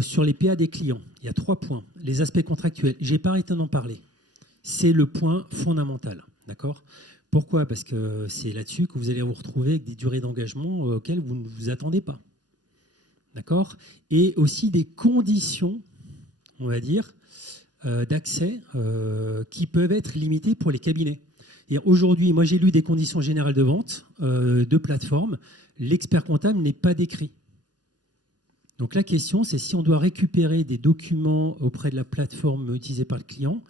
sur les PA des clients. Il y a 3 points. Les aspects contractuels, je n'ai pas arrêté d'en parler. C'est le point fondamental, d'accord ? Pourquoi ? Parce que c'est là-dessus que vous allez vous retrouver avec des durées d'engagement auxquelles vous ne vous attendez pas. D'accord ? Et aussi des conditions, on va dire, d'accès qui peuvent être limitées pour les cabinets. Et aujourd'hui, moi j'ai lu des conditions générales de vente de plateformes. L'expert comptable n'est pas décrit. Donc la question, c'est si on doit récupérer des documents auprès de la plateforme utilisée par le client,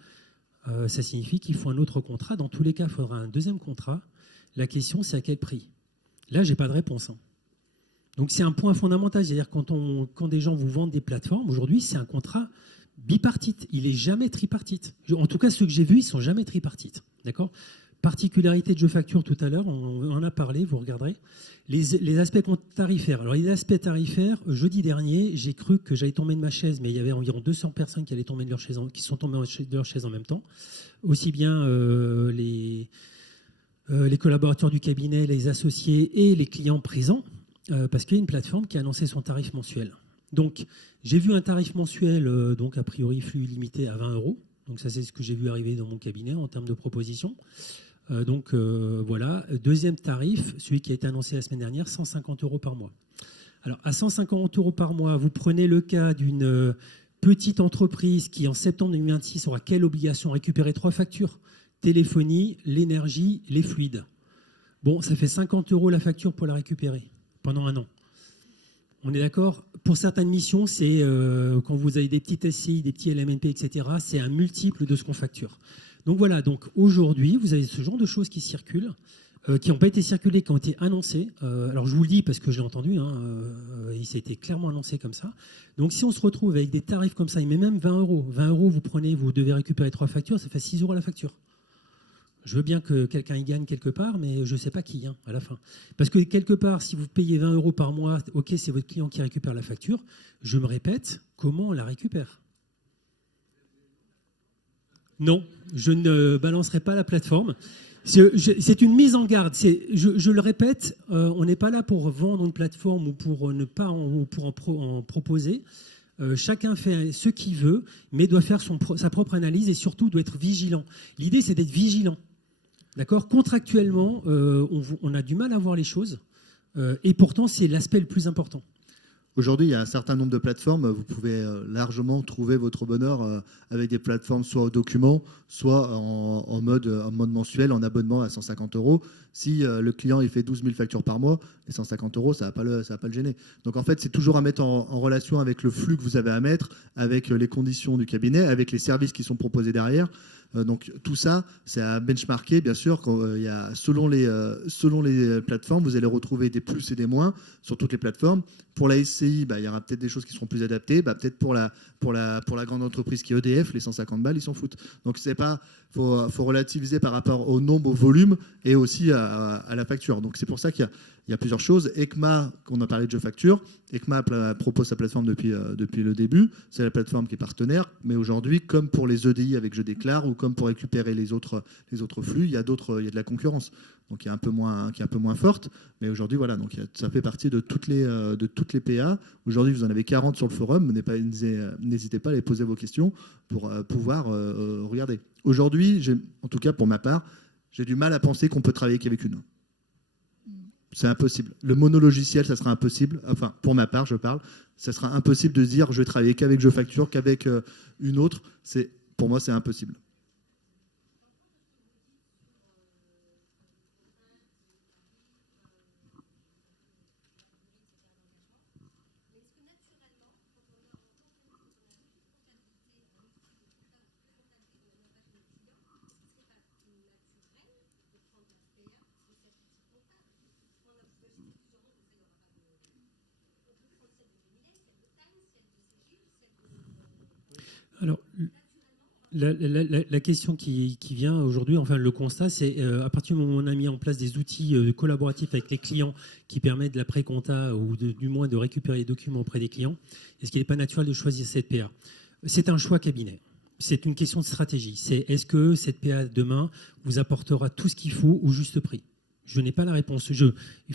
ça signifie qu'il faut un autre contrat. Dans tous les cas, il faudra un deuxième contrat. La question, c'est à quel prix ? Là, je n'ai pas de réponse. Hein. Donc c'est un point fondamental. C'est-à-dire quand des gens vous vendent des plateformes, aujourd'hui, c'est un contrat bipartite. Il n'est jamais tripartite. En tout cas, ceux que j'ai vus, ils ne sont jamais tripartites. D'accord ? Particularité de JeFacture tout à l'heure, on en a parlé, vous regarderez. Les aspects tarifaires. Alors les aspects tarifaires, jeudi dernier, j'ai cru que j'allais tomber de ma chaise, mais il y avait environ 200 personnes qui allaient tomber de leur chaise, qui sont tombées de leur chaise en même temps. Aussi bien les collaborateurs du cabinet, les associés et les clients présents, parce qu'il y a une plateforme qui a annoncé son tarif mensuel. Donc j'ai vu un tarif mensuel, donc a priori flux limité à 20 €. Donc ça c'est ce que j'ai vu arriver dans mon cabinet en termes de propositions. Voilà. Deuxième tarif, celui qui a été annoncé la semaine dernière, 150 € par mois. Alors, à 150 € par mois, vous prenez le cas d'une petite entreprise qui, en septembre 2026, aura quelle obligation ? Récupérer 3 factures : téléphonie, l'énergie, les fluides. Bon, ça fait 50 € la facture pour la récupérer pendant un an. On est d'accord? Pour certaines missions, c'est quand vous avez des petits SCI, des petits LMNP, etc., c'est un multiple de ce qu'on facture. Donc voilà, donc aujourd'hui, vous avez ce genre de choses qui circulent, qui n'ont pas été circulées, qui ont été annoncées. Alors je vous le dis parce que je l'ai entendu, il s'est été clairement annoncé comme ça. Donc si on se retrouve avec des tarifs comme ça, mais même 20 €, 20 €, vous prenez, vous devez récupérer 3 factures, ça fait 6 € la facture. Je veux bien que quelqu'un y gagne quelque part, mais je ne sais pas qui, à la fin. Parce que quelque part, si vous payez 20 € par mois, ok, c'est votre client qui récupère la facture. Je me répète, comment on la récupère? Non, je ne balancerai pas la plateforme. C'est une mise en garde. Je le répète, on n'est pas là pour vendre une plateforme ou pour ne pas en proposer. Chacun fait ce qu'il veut, mais doit faire sa propre analyse et surtout doit être vigilant. L'idée, c'est d'être vigilant. D'accord? Contractuellement, on a du mal à voir les choses, et pourtant, c'est l'aspect le plus important. Aujourd'hui, il y a un certain nombre de plateformes. Vous pouvez largement trouver votre bonheur avec des plateformes soit au document, soit en mode mensuel, en abonnement à 150 €. Si le client il fait 12 000 factures par mois, les 150 €, ça ne va pas le gêner. Donc en fait, c'est toujours à mettre en relation avec le flux que vous avez à mettre, avec les conditions du cabinet, avec les services qui sont proposés derrière. Donc tout ça, c'est à benchmarker, bien sûr. Selon les plateformes, vous allez retrouver des plus et des moins sur toutes les plateformes. Pour la SCI, il y aura peut-être des choses qui seront plus adaptées. Peut-être pour la grande entreprise qui est EDF, les 150 balles, ils s'en foutent. Donc faut relativiser par rapport au nombre, au volume et aussi à la facture. Donc c'est pour ça qu'il y a plusieurs choses. ECMA, qu'on a parlé de JeFacture, ECMA propose sa plateforme depuis le début. C'est la plateforme qui est partenaire. Mais aujourd'hui, comme pour les EDI avec Je Déclare ou comme pour récupérer les autres flux, il y a de la concurrence. Donc qui est un peu moins forte. Mais aujourd'hui, voilà, donc ça fait partie de toutes les PA. Aujourd'hui, vous en avez 40 sur le forum. N'hésitez pas à les poser vos questions pour pouvoir regarder. Aujourd'hui, en tout cas pour ma part, j'ai du mal à penser qu'on peut travailler qu'avec une. C'est impossible. Le monologiciel, ça sera impossible. Enfin, pour ma part, je parle. Ça sera impossible de se dire je vais travailler qu'avec JeFacture, qu'avec une autre. Pour moi, c'est impossible. Alors, la question qui vient aujourd'hui, enfin le constat, c'est à partir du moment où on a mis en place des outils collaboratifs avec les clients qui permettent de la pré-compta ou du moins de récupérer les documents auprès des clients, est-ce qu'il n'est pas naturel de choisir cette PA? C'est un choix cabinet. C'est une question de stratégie. Est-ce que cette PA demain vous apportera tout ce qu'il faut au juste prix? Je n'ai pas la réponse.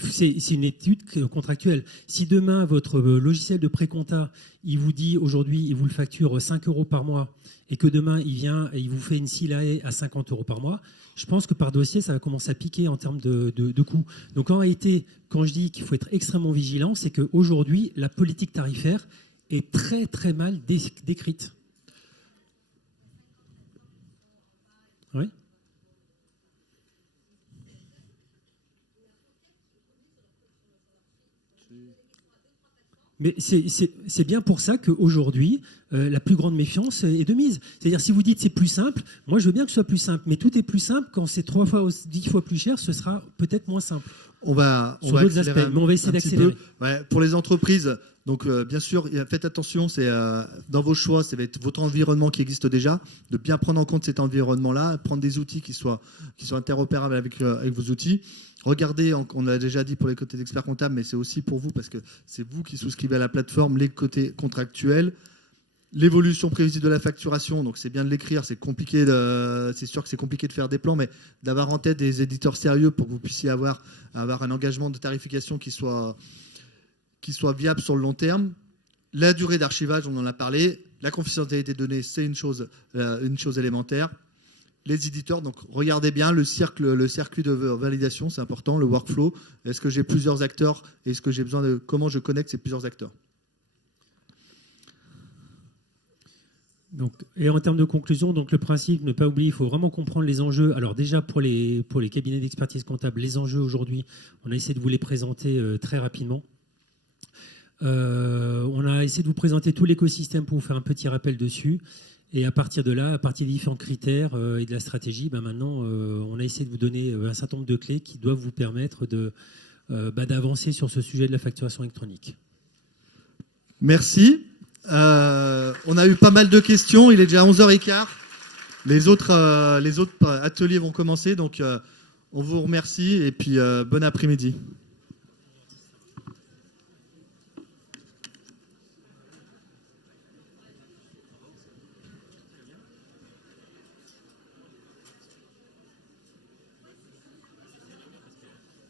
C'est une étude contractuelle. Si demain, votre logiciel de pré-compta, il vous dit aujourd'hui, il vous le facture 5 € par mois, et que demain, il vient et il vous fait une SILAE à 50 € par mois, je pense que par dossier, ça va commencer à piquer en termes de coûts. Donc en réalité, quand je dis qu'il faut être extrêmement vigilant, c'est qu'aujourd'hui, la politique tarifaire est très très mal décrite. Oui. Mais c'est bien pour ça qu'aujourd'hui, la plus grande méfiance est de mise. C'est-à-dire, si vous dites c'est plus simple, moi je veux bien que ce soit plus simple, mais tout est plus simple quand c'est 3 fois, 10 fois plus cher, ce sera peut-être moins simple. On va accélérer mais on va essayer d'accélérer. Ouais, pour les entreprises, donc bien sûr, faites attention, c'est dans vos choix, ça va être votre environnement qui existe déjà, de bien prendre en compte cet environnement-là, prendre des outils qui soient interopérables avec vos outils. Regardez, on l'a déjà dit pour les côtés d'experts comptables, mais c'est aussi pour vous parce que c'est vous qui souscrivez à la plateforme, les côtés contractuels. L'évolution prévisible de la facturation, donc c'est bien de l'écrire, c'est compliqué, c'est sûr que c'est compliqué de faire des plans, mais d'avoir en tête des éditeurs sérieux pour que vous puissiez avoir un engagement de tarification qui soit viable sur le long terme. La durée d'archivage, on en a parlé. La confidentialité des données, c'est une chose élémentaire. Les éditeurs, donc regardez bien le circuit de validation, c'est important, le workflow. Est-ce que j'ai plusieurs acteurs? Est-ce que j'ai besoin de comment je connecte ces plusieurs acteurs? Donc, et en termes de conclusion, donc le principe, ne pas oublier, il faut vraiment comprendre les enjeux. Alors déjà, pour les cabinets d'expertise comptable, les enjeux aujourd'hui, on a essayé de vous les présenter très rapidement. On a essayé de vous présenter tout l'écosystème pour vous faire un petit rappel dessus. Et à partir de là, à partir des différents critères et de la stratégie, maintenant, on a essayé de vous donner un certain nombre de clés qui doivent vous permettre d'avancer sur ce sujet de la facturation électronique. Merci. On a eu pas mal de questions. Il est déjà 11h15. Les autres ateliers vont commencer. Donc, on vous remercie et puis bon après-midi.